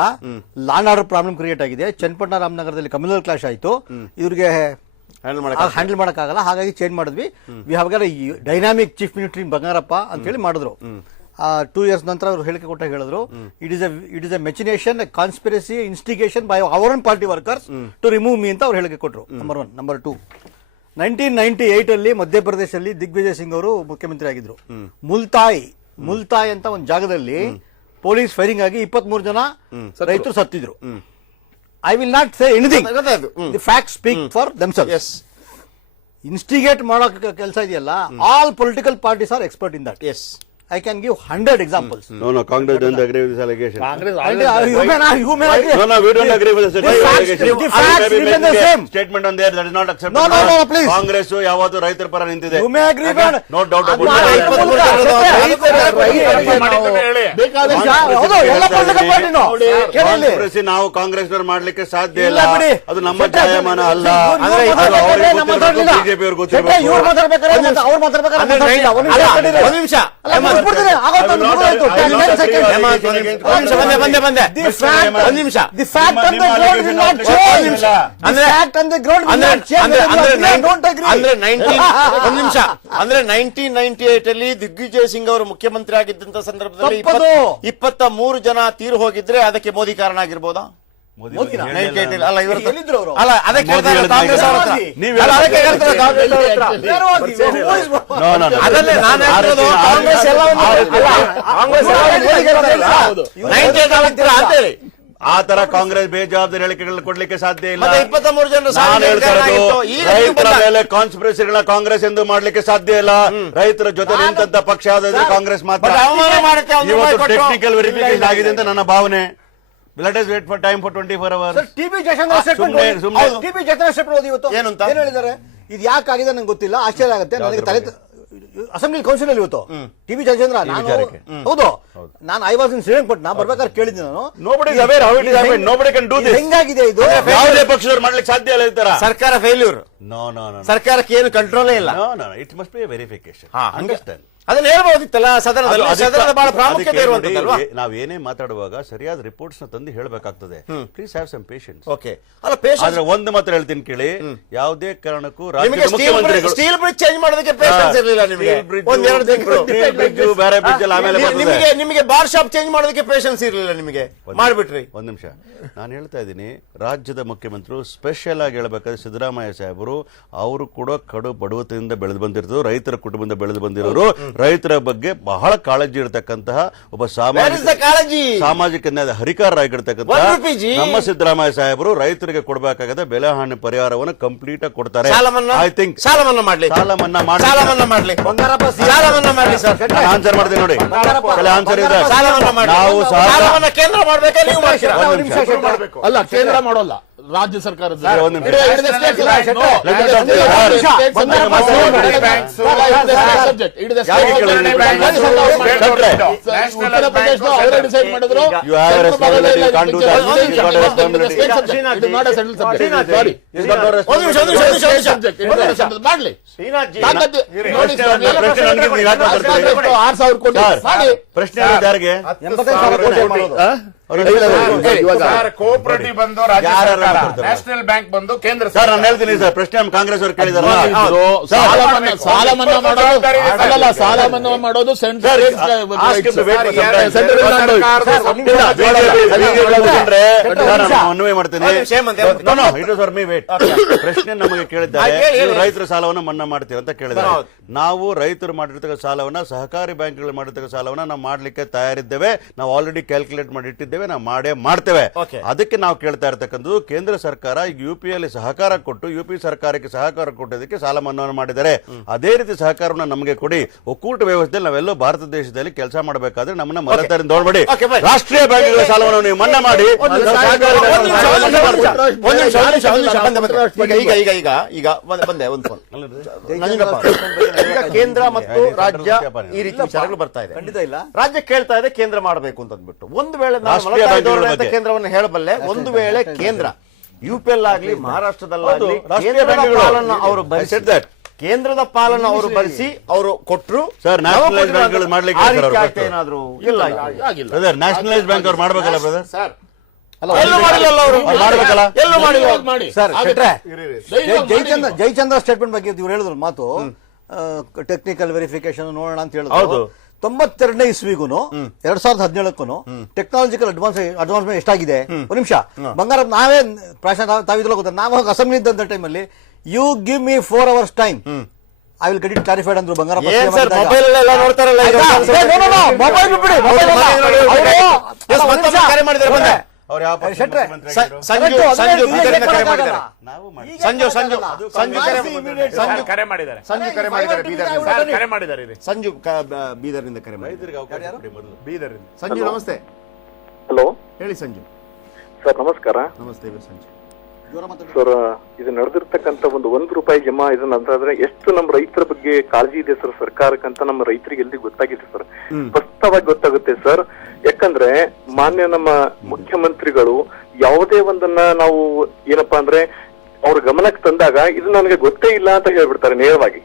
ಲಾಂಡ್ ಆರ್ಡರ್ ಪ್ರಾಬ್ಲಮ್ ಕ್ರಿಯೇಟ್ ಆಗಿದೆ ಚನ್ನಪಟ್ಟಣ ರಾಮನಗರದಲ್ಲಿ ಕಮ್ಯುನಲ್ ಕ್ಲಾಶ್ ಆಯ್ತು ಇವ್ರಿಗೆ ಹ್ಯಾಂಡಲ್ ಮಾಡೋಕ್ಕಾಗಲ್ಲ ಹಾಗಾಗಿ ಚೇಂಜ್ ಮಾಡಿದ್ವಿ. We have dynamic chief ministry Bangarappa ಅಂತ ಹೇಳಿ ಮಾಡಿದ್ರು. ಟೂ ಇಯರ್ಸ್ ನಂತರ ಅವರು ಹೇಳಿಕೆ ಕೊಟ್ಟಾಗ ಹೇಳಿದ್ರು it is it is a machination conspiracy instigation by our own party workers to remove me ಅಂತ ಅವ್ರು ಹೇಳಿಕೆ ಕೊಟ್ರು number one number two nineteen ninety eight ಅಲ್ಲಿ ಮಧ್ಯಪ್ರದೇಶದಲ್ಲಿ ದಿಗ್ವಿಜಯ್ ಸಿಂಗ್ ಅವರು ಮುಖ್ಯಮಂತ್ರಿ ಆಗಿದ್ರು ಮುಲ್ತಾಯ್ ಮುಲ್ತಾಯ್ ಅಂತ ಒಂದು ಜಾಗದಲ್ಲಿ ಪೊಲೀಸ್ ಫೈರಿಂಗ್ ಆಗಿ ಇಪ್ಪತ್ಮೂರು ಜನ ರೈತರು ಸತ್ತಿದ್ರು. I will not say anything. The fact speak for themselves instigate ಮಾಡೋ ಕೆಲಸ ಇದೆಯಲ್ಲ? All political parties are expert in that yes I can give hundred examples No, no, Congress don't agree with this allegation. Congress uh, always- No, no, we don't agree with this The facts- the facts remain the same. Statement on there that is not acceptable. No, no, no, please. Congress ಯಾವತ್ತು ರೈತರ ಪರ ನಿಂತಿದೆ You may agree, but- No doubt about it. ನಾವು ಕಾಂಗ್ರೆಸ್ನವ್ರು ಮಾಡ್ಲಿಕ್ಕೆ ಸಾಧ್ಯ ಇಲ್ಲ ಇಲ್ಲ ಅದು ನಮ್ಮ ಜಾಯಮಾನ ಅಲ್ಲ. ಬಿಜೆಪಿ ಅವ್ರಿಗೆ ಗೊತ್ತಿರಬೇಕು ಅವ್ರು ಮಾತಾಡ್ಬೇಕಾದ್ರೆ ಒಂದು ನಿಮಿಷ ಅಲ್ಲ, ತಡೀರಿ. ಒಂದು ನಿಮಿಷ. ಅಲ್ಲ, ಮುಗ್ದ್ಬಿಡ್ತೀನಿ. ಆಗೋಯ್ತು, ಅದು ಮುಗ್ದೋಯ್ತು. I will not 10 seconds. agree. Hemant, ಒಂದು ನಿಮಿಷ. ಒಂದು ನಿಮಿಷ, ಬಂದೆ ಬಂದೆ ಒಂದು ನಿಮಿಷ ಅಂದ್ರೆ- ಒಂದು ನಿಮಿಷ ಅಲ್ಲಿ ದಿಗ್ವಿಜಯ್ ಸಿಂಗ್ ಅವರು ಮುಖ್ಯಮಂತ್ರಿ ಆಗಿದ್ದಂತ ಸಂದರ್ಭದಲ್ಲಿ ತಪ್ಪದು. ಇಪ್ಪತ್ತ ಮೂರು ಜನ ತೀರು ಹೋಗಿದ್ರೆ ಅದಕ್ಕೆ ಮೋದಿ ಕಾರಣ ಆಗಿರ್ಬೋದಾ ಆ ಕಾಂಗ್ರೆಸ್ ಎಲ್ಲವನ್ನು ಆ ಕಾಂಗ್ರೆಸ್ ಎಲ್ಲವನ್ನು ಮೋದಿಗೆ ಹೇಳ್ತಾ ಇಲ್ಲ. ಹೌದು. 98 ಆಗ್ತೀರಾ ಅಂತ ಹೇಳಿ ಆ ತರ ಕಾಂಗ್ರೆಸ್ ಬೇಜವಾಬ್ದಾರಿ ಹೇಳಿಕೆಗಳನ್ನ ಕೊಡ್ಲಿಕ್ಕೆ ಸಾಧ್ಯ ಇಲ್ಲ. ಇಪ್ಪತ್ತ 23 ಜನ ನಾನು ಸಾವಿಗೆ ಹೇಳ್ತಾ ಇರೋದು ಕಾರಣ ಆಗಿತ್ತು. ಈಗ ನೀವು ರೈತರ ಮೇಲೆ ಕಾನ್ಸ್ಪಿರಸಿಗಳ ಕಾಂಗ್ರೆಸ್ ಎಂದು ಮಾಡ್ಲಿಕ್ಕೆ ಸಾಧ್ಯ ಇಲ್ಲ. ರೈತರ ಜೊತೆ ನಿಂತಂತ ಪಕ್ಷ ಆದ್ರೆ ಕಾಂಗ್ರೆಸ್ ಮಾತ್ರ. ಮತ್ತೆ ಅವಮಾನ ಮಾಡುತ್ತೆ, ಇವತ್ತು ಟೆಕ್ನಿಕಲ್ ವೆರಿಫಿಕೇಶನ್ ಆಗಿದೆ ಅಂತ ನನ್ನ ಭಾವನೆ. Let us wait for time for twenty four hour TB Jayashankar statement TB Jayachandra statement ಓದಿ ಇವತ್ತು. ಏನಂತ? ಏನು ಹೇಳಿದ್ದಾರೆ? ಇದು ಯಾಕೆ ಆಗಿದೆ ನನಗೆ ಗೊತ್ತಿಲ್ಲ ಆಶ್ಚರ್ಯ ಆಗುತ್ತೆ. ನನಗೆ ತಲೆ ಅಸೆಂಬ್ಲಿ ಕೌನ್ಸಿಲ್ ಅಲ್ಲಿ ಇವತ್ತು. ಟಿಬಿ ಜಯಚಂದ್ರ ನಾನು ಹೌದು. ನಾನು ಐ ವಾಸ್ ಇನ್ ಶ್ರೀರಂಗಪಟ್ಟಣ ನಾ ಬರ್ಬೇಕಾದ್ರೆ ಕೇಳಿದ್ದೆ ನಾನು. Nobody is aware how it is happen nobody can do this ಹೆಂಗಾಗಿದೆ ಇದು? ಯಾವುದೇ ಪಕ್ಷದವರು ಮಾಡ್ಲಿಕ್ಕೆ ಸಾಧ್ಯ ಇಲ್ಲ ಈ ತರ ಸರ್ಕಾರ ಫೇಲ್ಯೂರ್ ನೋ ನೋ ನೋ ಸರ್ಕಾರಕ್ಕೆ ಏನು ಕಂಟ್ರೋಲೇ ಇಲ್ಲ. No no it must be verification ಹಾ, ಅಂಡರ್ಸ್ಟ್ಯಾಂಡ್ ಅದನ್ನ ಹೇಳ್ಬೋದಿತ್ತಲ್ಲ ಸದನದಲ್ಲಿ? ಸದನದ ಬಹಳ ಪ್ರಾಮುಖ್ಯತೆ ಇರುವಂತದ್ದಲ್ವಾ ನಾವ್ ಏನೇ ಮಾತಾಡುವಾಗ ಸರಿಯಾದ ರಿಪೋರ್ಟ್ಸ್ನ ತಂದು ಹೇಳಬೇಕಾಗ್ತದೆ. Please have some patience okay ಅಲ್ಲ ಪೇಷನ್ಸ್ ಆದ್ರೆ ಒಂದು ಮಾತ್ರ ಹೇಳ್ತೀನಿ ಕೇಳಿ. ಯಾವುದೇ ಕಾರಣಕ್ಕೂ ರಾಜ್ಯದ ಮುಖ್ಯಮಂತ್ರಿಗಳು ಸ್ಟೀಲ್ ಬ್ರಿಡ್ಜ್ ಚೇಂಜ್ ಮಾಡೋದಕ್ಕೆ ಪೇಷನ್ಸ್ ಇರಲಿಲ್ಲ ನಿಮಗೆ. ಒಂದ್ ಎರಡು ತಿಂಗಳು steel ಬೇರೆ ಬ್ರಿಡ್ಜ್ ಅಲ್ಲಿ ಆಮೇಲೆ. ನಿಮಗೆ ನಿಮಗೆ ಬಾರ್ ಶಾಪ್ ಚೇಂಜ್ ಮಾಡೋದಕ್ಕೆ ಪೇಷನ್ಸ್ ಇರಲಿಲ್ಲ ನಿಮಗೆ. ಮಾಡ್ಬಿಟ್ರಿ. ಒಂದ್ ನಿಮಿಷ. ನಾನು ಹೇಳ್ತಾ ಇದ್ದೀನಿ ರಾಜ್ಯದ ಮುಖ್ಯಮಂತ್ರಿ ಸ್ಪೆಷಲ್ ಆಗಿ ಹೇಳ್ಬೇಕಾದ್ರೆ ಸಿದ್ದರಾಮಯ್ಯ ಸಾಹೇಬರು ಅವರು ಕೂಡ ಕಡು ಬಡವತೆಯಿಂದ ಬೆಳೆದು ಬಂದಿರೋದು ರೈತರ ಕುಟುಂಬದಿಂದ ಬೆಳೆದು ಬಂದಿರೋರು. ರೈತರ ಬಗ್ಗೆ ಬಹಳ ಕಾಳಜಿ ಇರತಕ್ಕಂತಹ ಒಬ್ಬ ಸಾಮಾಜಿಕ ಕಾಳಜಿ? ಸಾಮಾಜಿಕ ನ್ಯಾಯದ ಹರಿಕಾರರಾಗಿರ್ತಕ್ಕಂತಹ. ನಮ್ಮ ಸಿದ್ದರಾಮಯ್ಯ ಸಾಹೇಬರು ರೈತರಿಗೆ ಕೊಡಬೇಕಾಗದ ಬೆಲೆ ಹಾನಿ ಪರಿಹಾರವನ್ನು ಕಂಪ್ಲೀಟ್ ಆಗಿ ಕೊಡ್ತಾರೆ. ಸಾಲ ಮನ್ನಾ ಐ ಥಿಂಕ್ ಸಾಲ ಮನ್ನಾ ಮಾಡ್ಲಿ. ಸಾಲ ಮನ್ನಾ ಮಾಡಿ ಸಾಲ ಮನ್ನಾ ಮಾಡ್ಲಿ ಬಂಗಾರಪ್ಪ ಸಿ- ಸಾಲ ಮನ್ನಾ ಮಾಡ್ಲಿ ಸರ್ ಆನ್ಸರ್ ಮಾಡ್ತೀನಿ ನೋಡಿ ಆನ್ಸರ್ ಇದೆ ಸಾಲ ಮನ್ನಾ ಮಾಡ್ಲಿ. ನಾವು ಸಾಲ ಸಾಲ ಮನ್ನಾ ಕೇಂದ್ರ ಮಾಡ್ಬೇಕಾ? ನೀವು ಮಾಡ್ತೀರಾ? ಅಲ್ಲ ಕೇಂದ್ರ ಮಾಡೋಲ್ಲ. ರಾಜ್ಯ ಸರ್ಕಾರದ ಎಡ್ಮಿಸ್ಟ್ರೇಟ್ ಲೇಟೆಸ್ಟ್ ಬಂಡರ ಮಾಸ್ ಬ್ಯಾಂಕ್ಸ್ ಲೈಫ್ ಮಾಡಿ ಪ್ರಶ್ನೆ ಕೇಳಿದಾರಿಗೆ ಮಾಡೋದು ಸರ್ ಕೋಆಪರೇಟಿವ್ ಬಂದು ರಾಜ್ಯ ಸರ್ಕಾರ ನ್ಯಾಷನಲ್ ಬ್ಯಾಂಕ್ ಬಂದು ಕೇಂದ್ರ ಸರ್ ನಾನು ಹೇಳ್ತೀನಿ ಸರ್ ಪ್ರಶ್ನೆ ನಮ್ಮ ಕಾಂಗ್ರೆಸ್ ಅವರು ಕೇಳಿದಾರಲ್ಲ? ಸಾಲ ಮನ್ನಾ ಸಾಲ ಮನ್ನಾ ಮಾಡೋದು ಅಲ್ಲಲ್ಲ ಸಾಲ ಮನ್ನಾ ಮಾಡೋದು ಸೆಂಟ್ರಲ್ ಸರ್, ಅನ್ವಯ ಮಾಡ್ತೀನಿ. was for me, ಪ್ರಶ್ನೆ ನಮಗೆ ಕೇಳಿದ್ದಾರೆ ರೈತರ ಸಾಲವನ್ನ ಮನ್ನಾ ಮಾಡ್ತೀವಿ ಅಂತ ಕೇಳಿದ್ದಾರೆ. ನಾವು ರೈತರು ಮಾಡಿರ್ತಕ್ಕ ಸಾಲವನ್ನ ಸಹಕಾರಿ ಬ್ಯಾಂಕ್ಗಳು ಮಾಡಿರ್ತಕ್ಕ ಸಾಲವನ್ನ ನಾವು ಮಾಡ್ಲಿಕ್ಕೆ ತಯಾರಿದ್ದೇವೆ. ನಾವು ಆಲ್ರೆಡಿ ಕ್ಯಾಲ್ಕುಲೇಟ್ ಮಾಡಿ ಇಟ್ಟಿದ್ದೇವೆ ನಾವು ಮಾಡೇ ಮಾಡ್ತೇವೆ ಅದಕ್ಕೆ ನಾವು ಕೇಳ್ತಾ ಇರ್ತಕ್ಕಂಥದ್ದು ಕೇಂದ್ರ ಸರ್ಕಾರ ಈಗ ಯು ಪಿ ಅಲ್ಲಿ ಸಹಕಾರ ಕೊಟ್ಟು ಯು ಪಿ ಸರ್ಕಾರಕ್ಕೆ ಸಹಕಾರ ಕೊಟ್ಟದಕ್ಕೆ ಸಾಲ ಮನ್ನಾ ಮಾಡಿದ್ದಾರೆ ಅದೇ ರೀತಿ ಸಹಕಾರವನ್ನು ನಮಗೆ ಕೊಡಿ ಒಕ್ಕೂಟ ವ್ಯವಸ್ಥೆಯಲ್ಲಿ ನಾವೆಲ್ಲ ಭಾರತ ದೇಶದಲ್ಲಿ ಕೆಲಸ ಮಾಡಬೇಕಾದ್ರೆ ನಮ್ಮನ್ನ ಮರತಾರಿ ನೋಡ್ಬೇಡಿ ರಾಷ್ಟ್ರೀಯ ಬ್ಯಾಂಕ್ಗಳ ಸಾಲವನ್ನು ನೀವು ಮನ್ನಾ ಮಾಡಿ ಮಾಡ್ತೀವಿ. ಈಗ ಈಗ ಈಗ ಈಗ ಈಗ ಬಂದೆ, ಬಂದೆ ಒಂದು ಫೋನ್ ಈಗ ಕೇಂದ್ರ ಮತ್ತು ರಾಜ್ಯ ಈ ರೀತಿ ವಿಚಾರಗಳು ಬರ್ತಾ ಇದೆ ಖಂಡಿತ ಇಲ್ಲ ರಾಜ್ಯ ಕೇಳ್ತಾ ಇದೆ ಕೇಂದ್ರ ಮಾಡಬೇಕು ಅಂತ ಅಂದ್ಬಿಟ್ಟು ಒಂದು ವೇಳೆ ಬಗ್ಗೆ. ಕೇಂದ್ರವನ್ನು ಹೇಳಬಲ್ಲೆ. ಒಂದು ವೇಳೆ ಕೇಂದ್ರ ಯು ಪಿ ಎಲ್ ಆಗ್ಲಿ ಮಹಾರಾಷ್ಟ್ರದಲ್ಲಿ ಹೌದು, ಕೇಂದ್ರದ ಬ್ಯಾಂಕ್ಗಳು. ಪಾಲನ್ನ ಅವರು ಕೇಂದ್ರದ ಪಾಲನ್ನು ಅವರು ಭರಿಸಿ ಅವರು ಕೊಟ್ಟರು ಸರ್, ನ್ಯಾಷನಲೈಸ್ ಬ್ಯಾಂಕ್ಗಳು ಮಾಡ್ಲಿಕ್ಕೆ ಏನಾದ್ರು ಇಲ್ಲ ಆಗಿಲ್ಲ. ಬ್ರದರ್ ನ್ಯಾಷನಲೈಸ್ ಬ್ಯಾಂಕ್ ಅವ್ರು ಮಾಡ್ಬೇಕಲ್ಲ brother sir Jayachandra Jayachandra statement ಬಗ್ಗೆ ಇವ್ರು ಹೇಳಿದ್ರು ಮಾತು. ಟೆಕ್ನಿಕಲ್ ವೆರಿಫಿಕೇಶನ್ ನೋಡೋಣ ಅಂತ ಹೌದು. ಹೇಳಿದ್ರು ತೊಂಬತ್ತೆರಡನೇ ಇಸ್ವಿಗೂ ಎರಡ್ ಸಾವಿರದ ಹದಿನೇಳಕ್ಕೂ ಟೆಕ್ನಾಲಜಿಕಲ್ ಅಡ್ವಾನ್ಸ್ ಅಡ್ವಾನ್ಸ್ಮೆಂಟ್ ಎಷ್ಟಾಗಿದೆ? ಒಂದು ನಿಮಿಷ. ಬಂಗಾರ ನಾವೇ ಪ್ರಾಶ ತಾವಿದ್ರಲ್ಲ ಗೊತ್ತಾ ನಾವು ಅಸೆಂಬ್ಲಿ ಇದ್ದಂತ ಟೈಮಲ್ಲಿ you give me four hours time I will get it clarified ಅಂದ್ರು ಬಂಗಾರ. ಮೊಬೈಲ್ ಬಿಡಿ, ಅವ್ರು-. ಯಾವ ಪಕ್ಷದ ಶೆಟ್ರೆ, ಮುಖ್ಯಮಂತ್ರಿ ಸ- ಸಂಜು ಸಂಜು ಬೀದರಿಂದ ಕರೆ ಮಾಡಿದ್ದಾರೆ. ಸಂಜು ಸಂಜು ಸಂಜು ಕರೆ ಸಂಜು ಕರೆ ಮಾಡಿದ್ದಾರೆ. ಸಂಜು ಕರೆ ಮಾಡಿದ್ದಾರೆ. ಬೀದರ್ನಿಂದ. ಸರ್ ಕರೆ ಮಾಡಿದ್ದಾರೆ ಇದೆ ಸಂಜು ಕ- ಬ- ಬೀದರ್ನಿಂದ ಕರೆ ಮಾಡಿದ್ದಾರೆ. ರೈತರಿಗೆ ಅವಕಾಶ ಕೊಡಿ ಮೊದಲು. ಬೀದರಿಂದ ಸಂಜು ನಮಸ್ತೆ. ಹಲೋ. ಹೇಳಿ ಸಂಜು. ಸರ್ ನಮಸ್ಕಾರ. ನಮಸ್ತೆ ಸಂಜು. ಸರ್ ಇದು ನಡೆದಿರ್ತಕ್ಕಂಥ ಒಂದು ಒಂದು ರೂಪಾಯಿ ಜಮಾ ಇದನ್ನ ಅಂತಂದ್ರೆ ಎಷ್ಟು ನಮ್ಮ ರೈತರ ಬಗ್ಗೆ ಕಾಳಜಿ ಇದೆ ಸರ್ ಸರ್ಕಾರಕ್ಕಂತ ನಮ್ಮ ರೈತರಿಗೆ ಎಲ್ಲಿ ಗೊತ್ತಾಗಿದೆ ಸರ್? ಸ್ಪಷ್ಟವಾಗಿ ಗೊತ್ತಾಗುತ್ತೆ ಸರ್. ಯಾಕಂದ್ರೆ ಮಾನ್ಯ ನಮ್ಮ ಮುಖ್ಯಮಂತ್ರಿಗಳು ಯಾವುದೇ ಒಂದನ್ನ ನಾವು ಏನಪ್ಪಾ ಅಂದ್ರೆ ಅವ್ರ ಗಮನಕ್ಕೆ ತಂದಾಗ ಇದು ನನಗೆ ಗೊತ್ತೇ ಇಲ್ಲ ಅಂತ ಹೇಳ್ಬಿಡ್ತಾರೆ ನೇರವಾಗಿ.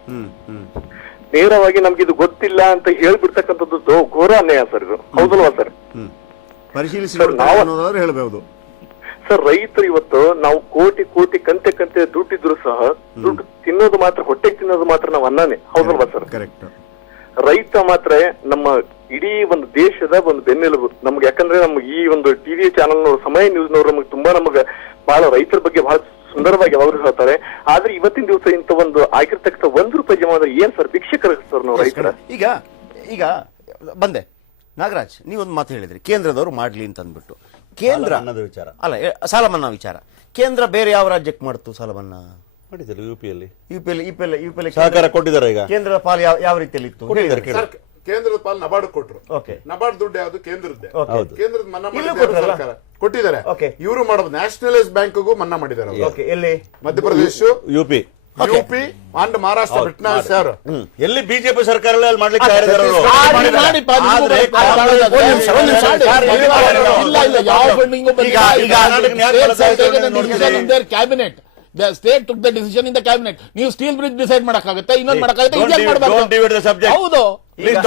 ನೇರವಾಗಿ ನಮ್ಗೆ ಇದು ಗೊತ್ತಿಲ್ಲ ಅಂತ ಹೇಳ್ಬಿಡ್ತಕ್ಕಂಥದ್ದು ಘೋರ ಅನ್ಯಾಯ ಸರ್ ಇದು. ಹೌದಲ್ವಾ ಸರ್? ಪರಿಶೀಲಿಸಿ ನಾವು- ಹೇಳ್ಬಹುದು ಸರ್ ರೈತರು ಇವತ್ತು ನಾವು ಕೋಟಿ ಕೋಟಿ ಕಂತೆ ಕಂತೆ ದುಡ್ಡಿದ್ರು ಸಹ ದುಡ್ಡು ತಿನ್ನೋದು ಮಾತ್ರ ಹೊಟ್ಟೆಗೆ ತಿನ್ನೋದು ಮಾತ್ರ ನಾವು ಅನ್ನನೇ. ಹೌದಲ್ವಾ ಸರ್? ಕರೆಕ್ಟ್ ರೈತ ಮಾತ್ರ ನಮ್ಮ ಇಡೀ ಒಂದು ದೇಶದ ಒಂದು ಬೆನ್ನೆಲುಬು. ನಮ್ಗೆ ಯಾಕಂದ್ರೆ ನಮ್ಗೆ ಈ ಒಂದು ಟಿವಿ ಚಾನೆಲ್ ಸಮಯ ನ್ಯೂಸ್ನವರು ನಮಗೆ ತುಂಬಾ ನಮಗೆ ಬಹಳ ರೈತರ ಬಗ್ಗೆ ಬಹಳ ಸುಂದರವಾಗಿ ಅವರು ಹೇಳ್ತಾರೆ. ಆದ್ರೆ ಇವತ್ತಿನ ದಿವಸ ಇಂತ ಒಂದು ಆಗಿರ್ತಕ್ಕಂಥ ಒಂದ್ ರೂಪಾಯಿ ಜಮಾ ಅಂದ್ರೆ ಏನ್ ಸರ್ ಭಿಕ್ಷಕರ ಸರ್ ನಾವು ರೈತರ? ಈಗ ಈಗ ಬಂದೆ. ನಾಗರಾಜ್ ನೀವೊಂದು ಮಾತು ಹೇಳಿದ್ರಿ. ಕೇಂದ್ರದವರು ಮಾಡ್ಲಿ ಅಂತ ಅಂದ್ಬಿಟ್ಟು ಕೇಂದ್ರ ಸಾಲ ವಿಚಾರ. ಅಲ್ಲ ಎ- ಸಾಲ ಮನ್ನಾ ವಿಚಾರ. ಕೇಂದ್ರ ಬೇರೆ ಯಾವ ರಾಜ್ಯಕ್ಕೆ ಮಾಡ್ತು ಸಾಲ ಮನ್ನಾ ಮಾಡಿದ್ದಾರೆ ಯು ಪಿ ಅಲ್ಲಿ ಯುಪಿಎಲ್ ಯುಪಿಎಲ್ ಯುಪಿಎಲ್ ಸಹಕಾರ ಕೊಟ್ಟಿದ್ದಾರೆ ಈಗ. ಕೇಂದ್ರದ ಪಾಲು ಯಾವ ಯಾವ ರೀತಿಯಲ್ಲಿ ಇತ್ತು ಕೊಟ್ಟಿದ್ದಾರೆ. ಸರ್ ಕೇಂದ್ರದ ಪಾಲ್ ನಬಾರ್ಡ್ ಕೊಟ್ರು. ಓಕೆ. ನಬಾರ್ಡ್ ದುಡ್ಡು ಯಾವ್ದು? ಕೇಂದ್ರದ್ದೇ. Okay. ಹೌದು. ಕೇಂದ್ರದ ಮನ್ನಾ ಇಲ್ಲೂ ಕೊಟ್ರಲ್ಲ? ಸರ್ಕಾರ? ಕೊಟ್ಟಿದ್ದಾರೆ. Okay. ಇವರು ಮಾಡೋದು. ನ್ಯಾಷನಲೈಸ್ ಬ್ಯಾಂಕ್ಗೂ ಮನ್ನಾ ಮಾಡಿದ್ದಾರೆ ಅವ್ರು. ಓಕೆ ಎಲ್ಲಿ? Madhya Pradesh. U P UP and Maharashtra fitness sir ಎಲ್ಲಿ ಬಿಜೆಪಿ ಸರ್ಕಾರ ಅಲ್ಲಿ ಮಾಡ್ಲಿಕ್ಕೆ ತಯಾರಿದ್ದಾರೆ ಅವರು ಮಾಡಿ, ಮಾಡಿಪ್ಪ, ನಿಮ್ಗೂ ಆದ್ರೆ ಗೊತ್ತಾಗ್ತದೆ. ಒಂದ್ ನಿಮಿಷ, ಒಂದ್ ನಿಮಿಷ. ಸರ್, ಇಲ್ಲ, ಇಲ್ಲ, ಇಲ್ಲ, ಯಾವ funding ಬಂದಿಲ್ಲ. ಈಗ- ಈಗ ಕರ್ನಾಟಕ ನ್ಯಾಯ ಪಾಲಿಕೆ ನೋಡಿದ್ದೀರಿ. ಸ್ಟೇಟ್ ತುಪ್ಡೆ ಡಿಸಿಷನ್ ಇನ್ ದಿ ಕ್ಯಾಬಿನೆಟ್ ನೀವು ಸ್ಟೀಲ್ ಬ್ರಿಡ್ಜ್ ಡಿಸೈಡ್ ಮಾಡಕ್ಕಾಗುತ್ತೆ? ಇನ್ನೊಂದು ಮಾಡಕ್ಕಾಗುತ್ತೆ? ಈಗ ಮಾಡಬೇಕು? ಡೋಂಟ್ ಹೌದು. ಈಗ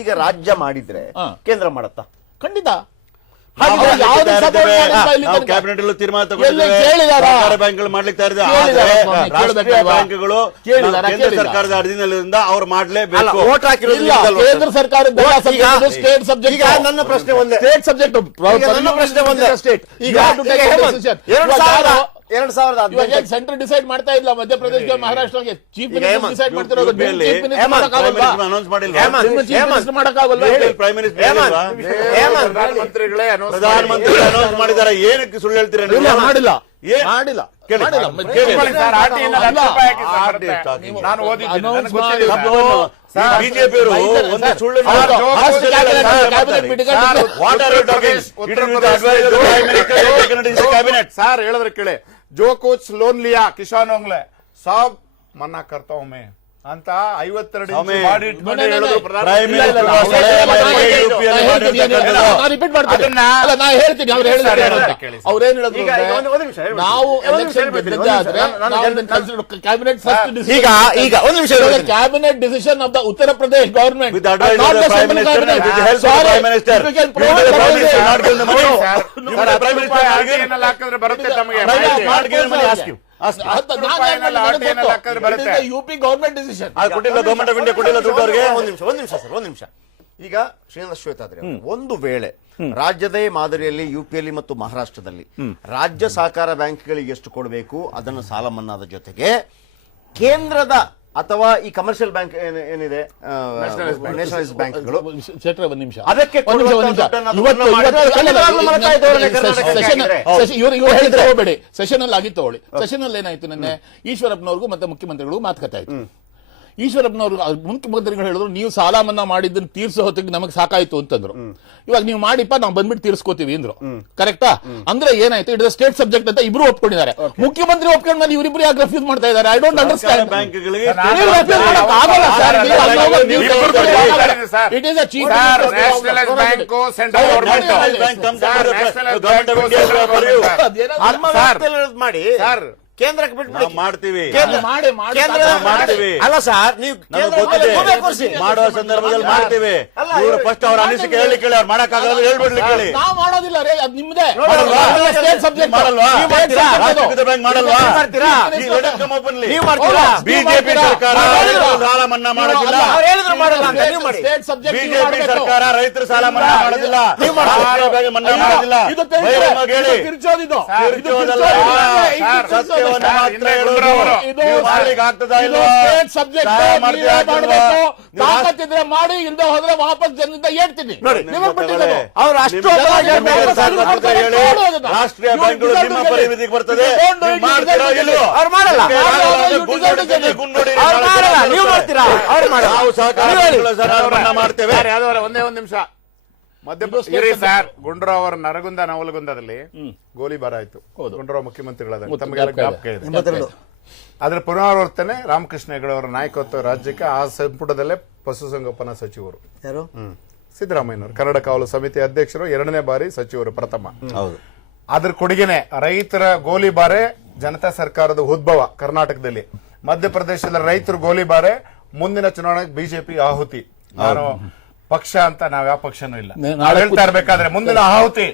ಈಗ ರಾಜ್ಯ ಮಾಡಿದ್ರೆ ಕೇಂದ್ರ ಮಾಡತ್ತ? ಖಂಡಿತ. ಕ್ಯಾಬಿನೆಟ್ ಅಲ್ಲೂ ತೀರ್ಮಾನ ಬ್ಯಾಂಕ್ಗಳು ಮಾಡ್ಲಿಕ್ಕೆ? ಬ್ಯಾಂಕ್ಗಳು? ಕೇಂದ್ರ. ಸರ್ಕಾರದ ಅಧೀನದಿಂದ ಅವ್ರು ಮಾಡ್ಲೇಬೇಕು ಕೇಂದ್ರ ಸರ್? ಸರ್ಕಾರದ ಸ್ಟೇಟ್ ಸಬ್ಜೆಕ್ಟ್ ನನ್ನ ಪ್ರಶ್ನೆ ಒಂದೇ. ಸ್ಟೇಟ್ ಸಬ್ಜೆಕ್ಟ್ ನನ್ನ ಪ್ರಶ್ನೆ ಒಂದೇ. ಸ್ಟೇಟ್ ಈಗ ಎರಡು ಸಾವಿರದ ಎರಡು ಸಾವಿರದ ಹದಿನೆಂಟು ಸೆಂಟ್ರಲ್ ಡಿಸೈಡ್ ಮಾಡ್ತಾ ಇಲ್ಲ ಮಧ್ಯಪ್ರದೇಶ ಮಹಾರಾಷ್ಟ್ರಗೆ ಚೀಫ್ ಮಿನಿಸ್ಟರ್ ಡಿಸೈಡ್ ಮಾಡ್ತಿರೋದು? ಅನೌನ್ಸ್ ಹೇಳಿ ಪ್ರೈಮ್ ಮಿನಿಸ್ಟರ್ ಪ್ರಧಾನಮಂತ್ರಿ ಅನೌನ್ಸ್ ಮಾಡಿದ್ದಾರೆ. ಏನಕ್ಕೆ ಸುಳ್ಳು ಹೇಳ್ತೀರಾ ಮಾಡಿಲ್ಲ? ಮಾಡಿಲ್ಲ. ಬಿಜೆಪಿಯವರು ಒಂದು ಸುಳ್ಳು ಹೇಳಿದ್ರೆ ಕೇಳಿ. ಜೋ ಕೋಚ್ ಲೋನ್ ಲಿಯಾ ಕಿಶಾನ್ ಓಂಗ್ಲೆ ಸಾಬ್ ಮನ್ನಾ ಕರ್ತಾ ಒಮ್ಮೆ. ಅಂತ ಐವತ್ತೆರಡು ಈಗ ಈಗ ಈಗ ಒಂದು ನಿಮಿಷ ಕ್ಯಾಬಿನೆಟ್ ಡಿಸಿಷನ್ ಆಫ್ ದ ಉತ್ತರ ಪ್ರದೇಶ ಗವರ್ಮೆಂಟ್ ಬರುತ್ತೆ ಯುಪಿ ಗವರ್ಮೆಂಟ್ ಡಿಸಿಷನ್ ಕೊಟ್ಟಿಲ್ಲ ಗವರ್ಮೆಂಟ್ ಆಫ್ ಇಂಡಿಯಾ ಕೊಟ್ಟಿಲ್ಲ ದುಡ್ಡು ಅವ್ರಿಗೆ. ಒಂದು ನಿಮಿಷ ಒಂದ್ ನಿಮಿಷ ಸರ್ ಒಂದು ನಿಮಿಷ. ಈಗ ಶ್ರೀನಿವಾಸ ಶ್ವೇತಾದ್ರೆ ಒಂದು ವೇಳೆ ರಾಜ್ಯದ ಮಾದರಿಯಲ್ಲಿ ಯುಪಿಯಲ್ಲಿ ಮತ್ತು ಮಹಾರಾಷ್ಟ್ರದಲ್ಲಿ ರಾಜ್ಯ ಸಹಕಾರ ಬ್ಯಾಂಕ್ಗಳಿಗೆ ಎಷ್ಟು ಕೊಡಬೇಕು ಅದನ್ನು ಸಾಲ ಮನ್ನಾದ ಜೊತೆಗೆ ಕೇಂದ್ರದ ಅಥವಾ ಈ ಕಮರ್ಷಿಯಲ್ ಬ್ಯಾಂಕ್ ಏನಿದೆ? ನ್ಯಾಷನಲೈಸ್ ಬ್ಯಾಂಕ್ಗಳು ಒಂದ್ ನಿಮಿಷ ಅದಕ್ಕೆ ಹೋಗ್ಬೇಡಿ. ಸೆಷನ್ ಅಲ್ಲಿ ಆಗಿತ್ತು ಅವಳಿ. ಸೆಷನ್ ಅಲ್ಲಿ ಏನಾಯ್ತು ನಿನ್ನೆ? ಈಶ್ವರಪ್ಪನವ್ರಿಗೂ ಮತ್ತೆ ಮುಖ್ಯಮಂತ್ರಿಗಳು ಮಾತುಕತೆ ಆಯ್ತು. ಈಶ್ವರಪ್ಪನವರು ಮುಖ್ಯಮಂತ್ರಿಗಳು ಹೇಳಿದ್ರು ನೀವು ಸಾಲ ಮನ್ನಾ ಮಾಡಿದ್ದನ್ನು ತೀರ್ಸೋ ಹೊತ್ತಿಗೆ ನಮಗೆ ಸಾಕಾಯ್ತು ಅಂತಂದ್ರು. ಇವಾಗ ನೀವು ಮಾಡಿಪ್ಪ ನಾವು ಬಂದ್ಬಿಟ್ಟು ತೀರ್ಸ್ಕೋತೀವಿ ಅಂದ್ರು. ಕರೆಕ್ಟಾ? ಅಂದ್ರೆ ಏನಾಯ್ತು? ಇಟ್ ಸ್ಟೇಟ್ ಸಬ್ಜೆಕ್ಟ್ ಅಂತ ಇಬ್ರು ಒಪ್ಕೊಂಡಿದ್ದಾರೆ. ಮುಖ್ಯಮಂತ್ರಿ ಒಪ್ಕೊಂಡ್ಮೇಲೆ ಇವರಿಬ್ರು ಯಾಕೆ ರೆಫ್ಯೂಸ್ ಮಾಡ್ತಾ ಇದ್ದಾರೆ? I don't understand sir. ವ್ಯಾಪ್ತಿಯಲ್ಲಿ ಇರೋದು ಮಾಡಿ. ಕೇಂದ್ರಕ್ಕೆ ಬಿಟ್ಬಿಡಿ. ನಾವು ಮಾಡ್ತೀವಿ. ಕೇಂದ್ರ- ಮಾಡಿ ಮಾಡಿ. ಕೇಂದ್ರ ನಾವು ಮಾಡ್ತೀವಿ. ಅಲ್ಲ ಸರ್ ನೀವು ನಮಗೆ ಕೇಂದ್ರ ಗೊತ್ತಿದೆ. ಮೇಲೆ ಕೂರಿಸಿ. ಮಾಡುವ ಸಂದರ್ಭದಲ್ಲಿ ಮಾಡ್ತೀವಿ. ಅಲ್ಲ, ಇವರು ಇವ್ರು- ಫಸ್ಟ್ ಅವ್ರ ಅನಿಸಿಕೆ ಹೇಳಿ ಕೇಳಿ ಅವ್ರು ಮಾಡಕ್ಕಾಗಲ್ಲ ಹೇಳ್ಬಿಡ್ಲಿ ಕೇಳಿ. ನಾವು ಮಾಡೋದಿಲ್ಲ ರೀ ಅದು ನಿಮ್ದೇ. ಮಾಡಲ್ವಾ? ಸ್ಟೇಟ್ ಸಬ್ಜೆಕ್ಟ್ ಮಾಡಲ್ವಾ? ನೀವು ಮಾಡ್ತೀರಾ? ರಾಷ್ಟ್ರೀಕೃತ ಬ್ಯಾಂಕ್ ಮಾಡಲ್ವಾ? ನೀವು ಮಾಡ್ತೀರಾ? ಈಗ let it come ನೀವು ಮಾಡ್ತೀರಾ? ಬಿಜೆಪಿ ಸರ್ಕಾರ ರೈತರ ಸಾಲ ಮನ್ನಾ ಮಾಡೋದಿಲ್ಲ. ಅವ್ರು ಹೇಳಿದ್ರು ಮಾಡಲ್ಲ ಅಂತ. ನೀವು ಮಾಡಿ. ಸ್ಟೇಟ್ ಸಬ್ಜೆಕ್ಟ್ ಬಿಜೆಪಿ ಸರ್ಕಾರ ರೈತರ ಸಾಲ ಮನ್ನಾ ಮಾಡೋದಿಲ್ಲ. ನೀವು ಮನ್ನಾ ಮಾಡೋದಿಲ್ಲ. ಇದು ತಿರ್ಚೋದು. ಬಹಿರಂಗವಾಗಿ ಹೇಳಿ. ಇದು ತಿರ್ಚೋದಿದು. ಇದು ತಿರ್ಚೋದಲ್ಲ. ತಿರ್ಚೋದು. ಇದು ಹಿಂದೆ ತಾಕತ್ತಿದ್ರೆ ಮಾಡಿ ಇಲ್ದೆ ಹೋದ್ರೆ ವಾಪಸ್ ಜನದಿಂದ ಹೇಳ್ತೀನಿ ಅವ್ರು ಅಷ್ಟು ರಾಷ್ಟ್ರೀಯ ಬ್ಯಾಂಕ್ಗಳು ನಿಮ್ಮ ಪರಿಮಿತಿಗೆ ಬರ್ತದೆ. ಅವ್ರು ಮಾಡಲ್ಲ. ನೀವು ಮಾಡ್ತೀರಾ? ಅವ್ರು ಮಾಡಲ್ಲ. ನಾವು ಸಹಕಾರ ಮಾಡ್ತೇವೆ. ಒಂದೇ ಒಂದ್ ನಿಮಿಷ. ಮಧ್ಯ. ಸರ್ ಗುಂಡ್ರಾವ್ ಅವರ ನರಗುಂದ ನವಲಗುಂದದಲ್ಲಿ ಗೋಲಿಬಾರ ಆಯ್ತು. ಗುಂಡ್ರಾವ್ ಮುಖ್ಯಮಂತ್ರಿಗಳಾದ ಅದರ ಪುನರಾವರ್ತನೆ ರಾಮಕೃಷ್ಣ ಹೆಗಡೆ ಅವರ ನಾಯಕತ್ವ ರಾಜ್ಯಕ್ಕೆ ಆ ಸಂಪುಟದಲ್ಲೇ ಪಶುಸಂಗೋಪನಾ ಸಚಿವರು. ಯಾರು? ಸಿದ್ದರಾಮಯ್ಯನವರು. ಕನ್ನಡ ಕಾವಲು ಸಮಿತಿ ಅಧ್ಯಕ್ಷರು ಎರಡನೇ ಬಾರಿ ಸಚಿವರು ಪ್ರಥಮ. ಹೌದು. ಅದ್ರ ಕೊಡುಗೆನೆ ರೈತರ ಗೋಲಿಬಾರೆ ಜನತಾ ಸರ್ಕಾರದ ಉದ್ಭವ ಕರ್ನಾಟಕದಲ್ಲಿ. ಮಧ್ಯಪ್ರದೇಶದ ರೈತರು ಗೋಲಿಬಾರೆ ಮುಂದಿನ ಚುನಾವಣೆಗೆ ಬಿಜೆಪಿ ಆಹುತಿ. ನಾನು ಪಕ್ಷ ಅಂತ ನಾವ್ ಯಾವ ಪಕ್ಷನೂ ಇಲ್ಲ. ನಾವ್ ನಾಳೆ ಹೇಳ್ತಾ ಇರ್ಬೇಕಾದ್ರೆ ಮುಂದಿನ ಆಹುತಿ.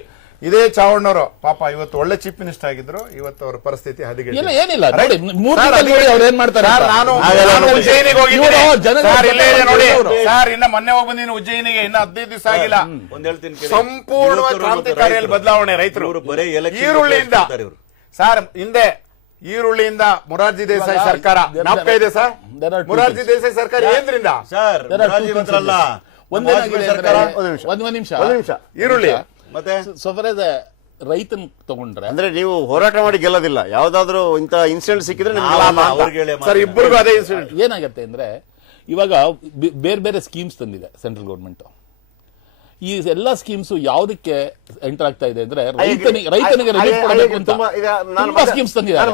ಇದೇ ಚಾವಣ್ಣವರು ಪಾಪ ಇವತ್ತು ಒಳ್ಳೆ ಚೀಫ್ ಮಿನಿಸ್ಟರ್ ಆಗಿದ್ರು ಇವತ್ತು ಅವ್ರ ಪರಿಸ್ಥಿತಿ ಹದಿಗೆ ಏನಿಲ್ಲ. ನೋಡಿ, ಮೂರು ಸರ್, ತಿಂಗಳಲ್ಲಿ ನೋಡಿ ಅವ್ರು ಏನ್ ಮಾಡ್ತಾರೆ ಸರ್, ನಾನು ನಾನು ನೋಡಿ. ಉಜ್ಜಯಿನಿಗೆ ಹೋಗಿದ್ದೀನಿ. ಸರ್, ಇಲ್ಲೇ ಇದೆ ನೋಡಿ. ಇವ್ರು. ಸರ್ ಇನ್ನ ಮೊನ್ನೆ ಹೋಗಿ ಬಂದಿನ ಉಜ್ಜಯಿನಿಗೆ. ಇನ್ನ ಹದಿನೈದು ದಿವಸ ಆಗಿಲ್ಲ. ಒಂದ್ ಹೇಳ್ತೀನಿ. ಸಂಪೂರ್ಣವಾಗಿ ಇವತ್ತು ಕ್ರಾಂತಿಕಾರಿಯಲ್ಲಿ ಬದಲಾವಣೆ ರೈತರು. ಇವ್ರು ಬರೀ election ಈರುಳ್ಳಿಯಿಂದ ಸರ್ ಹಿಂದೆ ಈರುಳ್ಳಿಯಿಂದ ಮೊರಾರ್ಜಿ ದೇಸಾಯಿ ಸರ್ಕಾರ. ನಾಪ್ಕ ಇದೆ ಸರ್ ಮುರಾರ್ಜಿ ಮೊರಾರ್ಜಿ ದೇಸಾಯಿ ಸರ್ಕಾರ ಏನ್ರಿಂದ? ಸರ್ ಒಂದೇನಾಗಿದೆ ಸರ್ಕಾರ. ಒಂದು ನಿಮಿಷ. ಒಂದ್ ಒಂದ್ ನಿಮಿಷ. ಒಂದು ನಿಮಿಷ. ಈರುಳ್ಳಿ. ಮತ್ತೆ? ಸೊಫರೇದ ಫಾರ್ ರೈತನ್ ತಗೊಂಡ್ರೆ ಅಂದ್ರೆ ನೀವು ಹೋರಾಟ ಮಾಡಿ ಗೆಲ್ಲೋದಿಲ್ಲ. ಯಾವ್ದಾದ್ರು ಇಂತ ಇನ್ಸಿಡೆಂಟ್ ಸಿಕ್ಕಿದ್ರೆ ಸರ್ ಇಬ್ಬರಿಗೂ ಅದೇ ಇನ್ಸಿಡೆಂಟ್. ಏನಾಗತ್ತೆ ಅಂದ್ರೆ ಇವಾಗ ಬೇರೆ ಬೇರೆ ಸ್ಕೀಮ್ಸ್ ತಂದಿದೆ ಸೆಂಟ್ರಲ್ ಗೌರ್ಮೆಂಟ್. ಈ ಎಲ್ಲಾ ಸ್ಕೀಮ್ಸ್ ಯಾವ್ದಕ್ಕೆ ಎಂಟರ್ ಆಗ್ತಾ ಇದೆ ಅಂದ್ರೆ ರೈತನಿಗೆ ರೈತನಿಗೆ ರಿಲೀಫ್ ಕೊಡಬೇಕು ಅಂತ ತುಂಬಾ ನಾನು ಸ್ಕೀಮ್ಸ್ ತಂದಿದ್ದಾರೆ.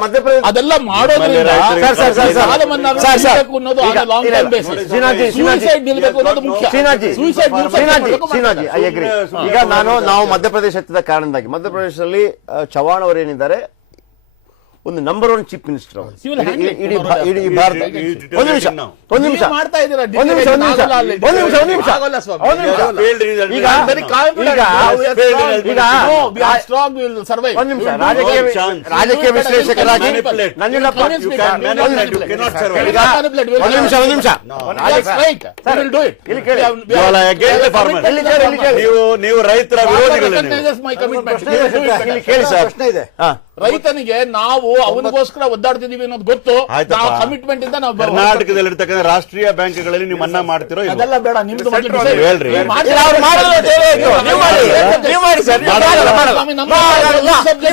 ಅದೆಲ್ಲ ಮಾಡೋದ್ರಿಂದ ಸರ್, ಸರ್, ಸರ್, ಸರ್. ಸಾಲ ಮನ್ನಾ. ಅನ್ನೋದು ಈಗ ಲಾಂಗ್ ಟರ್ಮ್ ಬೇಸಿಸ್. ಸೂಸೈಡ್ ನಿಲ್ಬೇಕು ಅನ್ನೋದು ಮುಖ್ಯ. ಸೂಸೈಡ್ ಐ ಅಗ್ರಿ ಈಗ ನಾನು ನಾವು ಮಧ್ಯಪ್ರದೇಶ ಎತ್ತಿದ ಕಾರಣದಾಗಿ ಮಧ್ಯಪ್ರದೇಶದಲ್ಲಿ ಚವಾಣ್ ಅವರೇನಿದ್ದಾರೆ ಅವರು ಏನಿದ್ದಾರೆ ಒಂದು ನಂಬರ್ ಒನ್ ಚೀಫ್ ಮಿನಿಸ್ಟರ್ ಒಂದು ನಿಮಿಷ ಒಂದು ನಿಮಿಷ ಒಂದು ನಿಮಿಷ ಒಂದು ನಿಮಿಷ ಒಂದು ನಿಮಿಷ ಈಗ ಈಗ ಸ್ಟ್ರಾಂಗ್ ರಾಜಕೀಯ ವಿಶ್ಲೇಷಕರಾಗಿ ಒಂದು ನಿಮಿಷ ಒಂದು ನಿಮಿಷ ನೀವು ನೀವು ರೈತರ ವಿರೋಧಿಗಳು ಕೇಳಿ ಸರ್ ಪ್ರಶ್ನೆ ಇದೆ ರೈತನಿಗೆ ನಾವು ಅವನಿಗೋಸ್ಕರ ಒದ್ದಾಡ್ತಿದೀವಿ ಅನ್ನೋದು ಗೊತ್ತು. ನಾವು ಕಮಿಟ್ಮೆಂಟ್ ಇಂದ ನಾವು ಕರ್ನಾಟಕದಲ್ಲಿ ಇರ್ತಕ್ಕಂಥ ರಾಷ್ಟ್ರೀಯ ಬ್ಯಾಂಕ್ಗಳಲ್ಲಿ ನೀವು ಮನ್ನಾ ಮಾಡ್ತಿರೋ? ಅದೆಲ್ಲ ಬೇಡ ನಿಮ್ದು ಹೇಳ್ರಿ.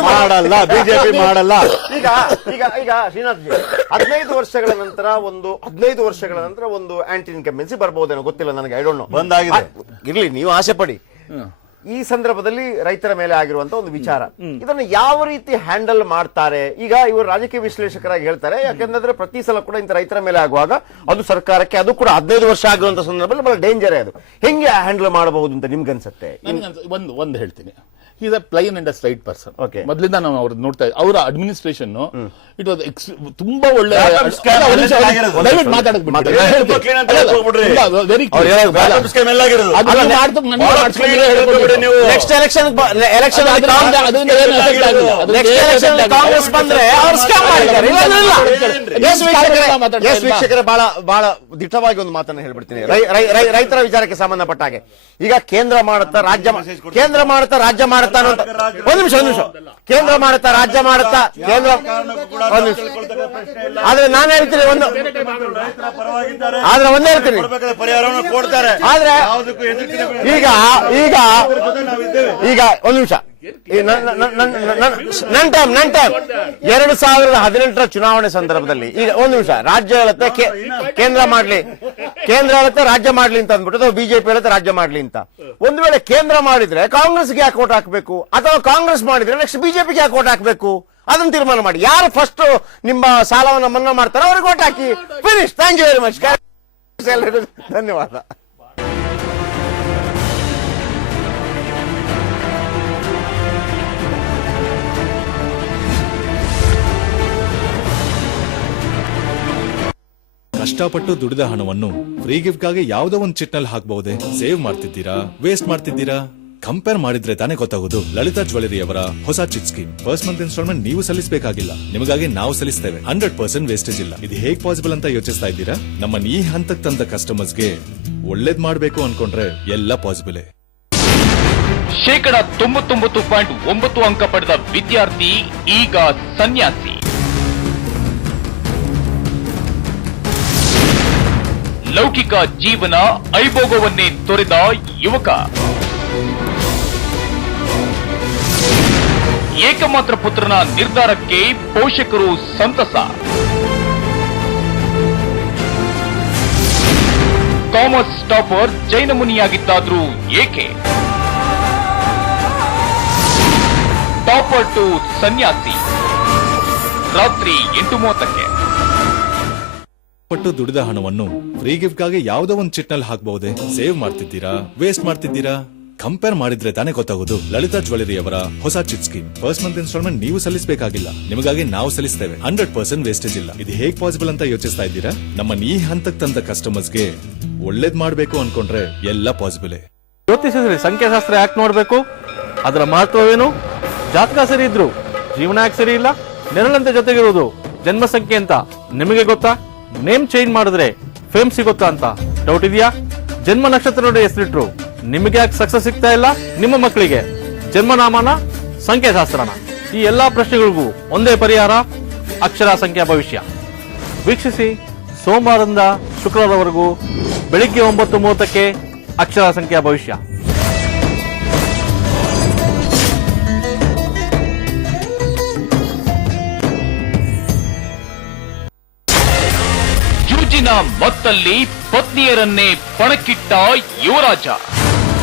ಮಾಡಲ್ಲ ಬಿಜೆಪಿ ಮಾಡಲ್ಲ. ಈಗ ಈಗ ಈಗ ಶ್ರೀನಾಥ್ ಜಿ ಹದಿನೈದು ವರ್ಷಗಳ ನಂತರ ಒಂದು ಹದಿನೈದು ವರ್ಷಗಳ ನಂತರ ಒಂದು ಆಂಟಿ ಇನ್ಕಂಬೆನ್ಸಿ ಬರ್ಬಹುದೇನೋ ಗೊತ್ತಿಲ್ಲ ನನಗೆ ಐ ಡೋಂಟ್ ನೋ ಬಂದಾಗಿದೆ. ಇರ್ಲಿ ನೀವು ಆಸೆ ಪಡಿ. ಈ ಸಂದರ್ಭದಲ್ಲಿ ರೈತರ ಮೇಲೆ ಆಗಿರುವಂತ ಒಂದು ವಿಚಾರ. ಇದನ್ನು ಯಾವ ರೀತಿ ಹ್ಯಾಂಡಲ್ ಮಾಡ್ತಾರೆ? ಈಗ ಇವರು ರಾಜಕೀಯ ವಿಶ್ಲೇಷಕರಾಗಿ ಹೇಳ್ತಾರೆ ಯಾಕಂದ್ರೆ ಪ್ರತಿ ಸಲ ಕೂಡ ಇಂಥ ರೈತರ ಮೇಲೆ ಆಗುವಾಗ ಅದು ಸರ್ಕಾರಕ್ಕೆ ಅದು ಕೂಡ ಹದಿನೈದು ವರ್ಷ ಆಗಿರುವಂತ ಸಂದರ್ಭದಲ್ಲಿ ಬಹಳ ಡೇಂಜರ್ ಅದು. ಹೆಂಗೆ ಹ್ಯಾಂಡಲ್ ಮಾಡಬಹುದು ಅಂತ ನಿಮ್ಗನ್ಸುತ್ತೆ? ಒಂದು ಒಂದು ಹೇಳ್ತೀನಿ. Is a plain and a straight person Okay. ಮೊದಲಿಂದ ನಾವು ಅವ್ರು ನೋಡ್ತಾ ಇದ್ದೀವಿ ಅವರ ಅಡ್ಮಿನಿಸ್ಟ್ರೇಷನ್ ಇಟ್ ವಾಸ್ ತುಂಬಾ ಒಳ್ಳೆ scam ಅಲ್ಲ, ಒಂದ್ ನಿಮಿಷ, ಎಲ್ಲ ಒಂದ್ ನಿಮಿಷ. ಆಗಿರೋದು. ದಯವಿಟ್ಟು ಮಾತಾಡಕ್ ಬಿಡಿ. ಮಾತಾಡಿ. ನಾನು ಹೇಳ್ತೀನಿ. clean ಅಂತ ಅಲ್ಲ, ಅಲ್ಲ, ಇಲ್ಲ, very ಅವ್ರು clear. ಹೇಳೋದು ಬೇಡ. Bottom scam ಎಲ್ಲ ಆಗಿರೋದು. ಅದು ನೀವು ಮಾಡ್ತು- ನನಗೆ Bottom ಮಾಡ್ಸ್ಕೊಂಡು scam ಹೇಳ್ಕೊಡಿ ಹೇಳ್ಕೊಬಿಡಿ ನೀವು. ನೆಕ್ಸ್ಟ್ ಎಲೆಕ್ಷನ್ ಎಲೆಕ್ಷನ್ ಅದು ಅದರಿಂದ ಅದರಿಂದ ಏನು effect ಆಗಿಲ್ಲ. ಅದರಿಂದ ನೆಕ್ಸ್ಟ್ ಏನು ಎಲೆಕ್ಷನ್ effect ಆಗಿಲ್ಲ. ಕಾಂಗ್ರೆಸ್ ಬಂದ್ರೆ ಅವ್ರು ಸ್ಕ್ಯಾಮ್ ಮಾಡಿದ್ದಾರೆ ಇಲ್ಲ, ಇಲ್ಲ, ಇಲ್ಲ. ಎಸ್ ವೀಕ್ಷಕರೇ, ಮಾತಾಡ್ತಾ ಎಸ್ ವೀಕ್ಷಕರೇ ಬಹಳ ಬಹಳ ದಿಟ್ಟವಾಗಿ ಒಂದು ಮಾತನ್ನ ಹೇಳ್ಬಿಡ್ತೀನಿ ರೈ- ರೈ- ರೈ- ರೈತರ ವಿಚಾರಕ್ಕೆ ಸಂಬಂಧಪಟ್ಟ ಹಾಗೆ ಈಗ ಕೇಂದ್ರ ಮಾಡುತ್ತಾ ರಾಜ್ಯ ಮಾ- ಕೇಂದ್ರ ಮಾಡುತ್ತಾ ರಾಜ್ಯ ಮಾಡುತ್ತಾ ಅನ್ನೋ ಒಂದ್ ನಿಮಿಷ ಒಂದ್ ನಿಮಿಷ. ಕೇಂದ್ರ ಮಾಡುತ್ತಾ ರಾಜ್ಯ ಮಾಡುತ್ತಾ? ಕೇಂದ್ರ ಒಂದ್ ನಿಮಿಷ. ಆದ್ರೆ ನಾನು ಹೇಳ್ತೀನಿ ಒಂದು ಆದ್ರೆ ಒಂದೇ ಹೇಳ್ತೀನಿ. ಆದ್ರೆ. ಈಗ ಈಗ ಈಗ ಒಂದ್ ನಿಮಿಷ. ನನ್- ಟೈಮ್ ನನ್ ಟೈಮ್ ಎರಡು ಸಾವಿರದ ಹದಿನೆಂಟರ ಚುನಾವಣೆ ಸಂದರ್ಭದಲ್ಲಿ. ಈಗ ಒಂದು ನಿಮಿಷ, ರಾಜ್ಯ ಹೇಳುತ್ತೆ ಕೇಂದ್ರ ಮಾಡ್ಲಿ. ಕೇಂದ್ರ ಹೇಳುತ್ತೆ, ರಾಜ್ಯ ಮಾಡ್ಲಿ ಅಂತ ಅಂದ್ಬಿಟ್ಟು ಬಿಜೆಪಿ ಹೇಳುತ್ತೆ, ರಾಜ್ಯ ಮಾಡ್ಲಿ ಅಂತ. ಒಂದು ವೇಳೆ ಕೇಂದ್ರ ಮಾಡಿದ್ರೆ ಕಾಂಗ್ರೆಸ್ಗೆ ಯಾಕೆ ಓಟ್ ಹಾಕಬೇಕು? ಅಥವಾ ಕಾಂಗ್ರೆಸ್ ಮಾಡಿದ್ರೆ ನೆಕ್ಸ್ಟ್ ಬಿಜೆಪಿಗೆ ಯಾಕೆ ಓಟ್ ಹಾಕಬೇಕು? ಅದನ್ನ ತೀರ್ಮಾನ ಮಾಡಿ. ಯಾರು ಫಸ್ಟ್ ನಿಮ್ಮ ಸಾಲವನ್ನು ಮನ್ನಾ ಮಾಡ್ತಾರೋ, ಅವ್ರಿಗೆ vote hockey. Finish thank you very much ಧನ್ಯವಾದ. ಕಷ್ಟಪಟ್ಟು ದುಡಿದ ಹಣವನ್ನು ಫ್ರೀ ಗಿಫ್ಟ್ಗಾಗಿ ಯಾವುದೋ ಒಂದು ಚಿಟ್ನಲ್ಲಿ ಹಾಕಬಹುದೇ? ಸೇವ್ ಮಾಡ್ತಿದ್ದೀರಾ? ವೇಸ್ಟ್ ಮಾಡ್ತಿದ್ದೀರಾ? ಕಂಪೇರ್ ಮಾಡಿದ್ರೆ ತಾನೇ ಗೊತ್ತಾಗೋದು. ಲಲಿತಾ ಜ್ಯುವೆಲರಿ ಅವರ ಹೊಸ chit scheme first month instalment ನೀವು ಸಲ್ಲಿಸಬೇಕಾಗಿಲ್ಲ. ನಿಮಗಾಗಿ ನಾವು ಸಲ್ಲಿಸ್ತೇವೆ. ಹಂಡ್ರೆಡ್ ಪರ್ಸೆಂಟ್ ವೇಸ್ಟೇಜ್ ಇಲ್ಲ. ಇದು ಹೇಗ್ ಪಾಸಿಬಲ್ ಅಂತ ಯೋಚಿಸ್ತಾ ಇದ್ದೀರಾ? ನಮ್ಮನ್ನ ಈ ಹಂತಕ್ಕೆ ತಂದ ಕಸ್ಟಮರ್ಸ್ಗೆ ಒಳ್ಳೇದ್ ಮಾಡ್ಬೇಕು ಅನ್ಕೊಂಡ್ರೆ ಎಲ್ಲ ಪಾಸಿಬಲೇ ಶೇಕಡ ತೊಂಬತ್ತೊಂಬತ್ತು ಪಾಯಿಂಟ್ ಒಂಬತ್ತು ಅಂಕ ಪಡೆದ ವಿದ್ಯಾರ್ಥಿ ಈಗ ಸನ್ಯಾಸಿ. ಲೌಕಿಕ ಜೀವನ ಐಭೋಗವನ್ನೇ ತೊರೆದ ಯುವಕ. ಏಕಮಾತ್ರ ಪುತ್ರನ ನಿರ್ಧಾರಕ್ಕೆ ಪೋಷಕರು ಸಂತಸ. ಕಾಮರ್ಸ್ ಟಾಪರ್ ಜೈನ ಮುನಿಯಾಗಿದ್ದಾದ್ರೂ ಏಕೆ? ಟಾಪರ್ ಟು ಸನ್ಯಾಸಿ. ರಾತ್ರಿ ಎಂಟು ಮೂವತ್ತಕ್ಕೆ. ಪಟ್ಟು ದುಡಿದ ಹಣವನ್ನು ಫ್ರೀ ಗಿಫ್ಟ್ಗಾಗಿ ಯಾವುದೋ ಒಂದು ಚಿಟ್ನಲ್ಲಿ ಹಾಕಬಹುದೇ? ಸೇವ್ ಮಾಡ್ತಿದ್ದೀರಾ? ವೇಸ್ಟ್ ಮಾಡ್ತಿದ್ದೀರಾ? ಕಂಪೇರ್ ಮಾಡಿದ್ರೆ ತಾನೇ ಗೊತ್ತಾಗೋದು. ಲಲಿತಾ ಜ್ಯುವೆಲರಿ ಅವರ ಹೊಸ chit scheme first month instalment ನೀವು ಸಲ್ಲಿಸಬೇಕಾಗಿಲ್ಲ. ನಿಮಗಾಗಿ ನಾವು ಸಲ್ಲಿಸ್ತೇವೆ. ಹಂಡ್ರೆಡ್ ಪರ್ಸೆಂಟ್ ವೇಸ್ಟೇಜ್ ಇಲ್ಲ. ಇದು ಹೇಗ್ ಪಾಸಿಬಲ್ ಅಂತ ಯೋಚಿಸ್ತಾ ಇದ್ದೀರಾ? ನಮ್ಮನ್ನ ಈ ಹಂತಕ್ಕೆ ತಂದ ಕಸ್ಟಮರ್ಸ್ಗೆ ಒಳ್ಳೇದ್ ಮಾಡ್ಬೇಕು ಅನ್ಕೊಂಡ್ರೆ ಎಲ್ಲ ಪಾಸಿಬಲ್ ಜ್ಯೋತಿಷದಲ್ಲಿ ಸಂಖ್ಯಾಶಾಸ್ತ್ರ ಯಾಕೆ ನೋಡ್ಬೇಕು? ಅದರ ಮಹತ್ವವೇನು? ಜಾತಕ ಸರಿ ಇದ್ರು, ಜೀವನ ಯಾಕೆ ಸರಿ ಇಲ್ಲ? ನೆರಳಂತೆ ಜೊತೆಗಿರುವುದು ಜನ್ಮ ಸಂಖ್ಯೆ ಅಂತ ನಿಮಗೆ ಗೊತ್ತಾ? ನೇಮ್ ಚೇಂಜ್ ಮಾಡಿದ್ರೆ ಫೇಮ್ ಸಿಗುತ್ತಾ ಅಂತ ಡೌಟ್ ಇದೆಯಾ? ಜನ್ಮ ನಕ್ಷತ್ರ ನೋಡಿ ಹೆಸರಿಟ್ರು, ನಿಮಗೆ ಯಾಕೆ ಸಕ್ಸಸ್ ಸಿಗ್ತಾ ಇಲ್ಲ? ನಿಮ್ಮ ಮಕ್ಕಳಿಗೆ ಜನ್ಮನಾಮನ ಸಂಖ್ಯಾಶಾಸ್ತ್ರನ. ಈ ಎಲ್ಲಾ ಪ್ರಶ್ನೆಗಳಿಗೂ ಒಂದೇ ಪರಿಹಾರ, ಅಕ್ಷರ ಸಂಖ್ಯಾ ಭವಿಷ್ಯ. ವೀಕ್ಷಿಸಿ ಸೋಮವಾರದಿಂದ ಶುಕ್ರವಾರವರೆಗೂ ಬೆಳಿಗ್ಗೆ ಒಂಬತ್ತು ಮೂವತ್ತಕ್ಕೆ ಅಕ್ಷರ ಸಂಖ್ಯಾ ಭವಿಷ್ಯ. ಮತ್ತಲ್ಲಿ ಪತ್ನಿಯರನ್ನೇ ಪಣಕ್ಕಿಟ್ಟ ಯುವರಾಜ.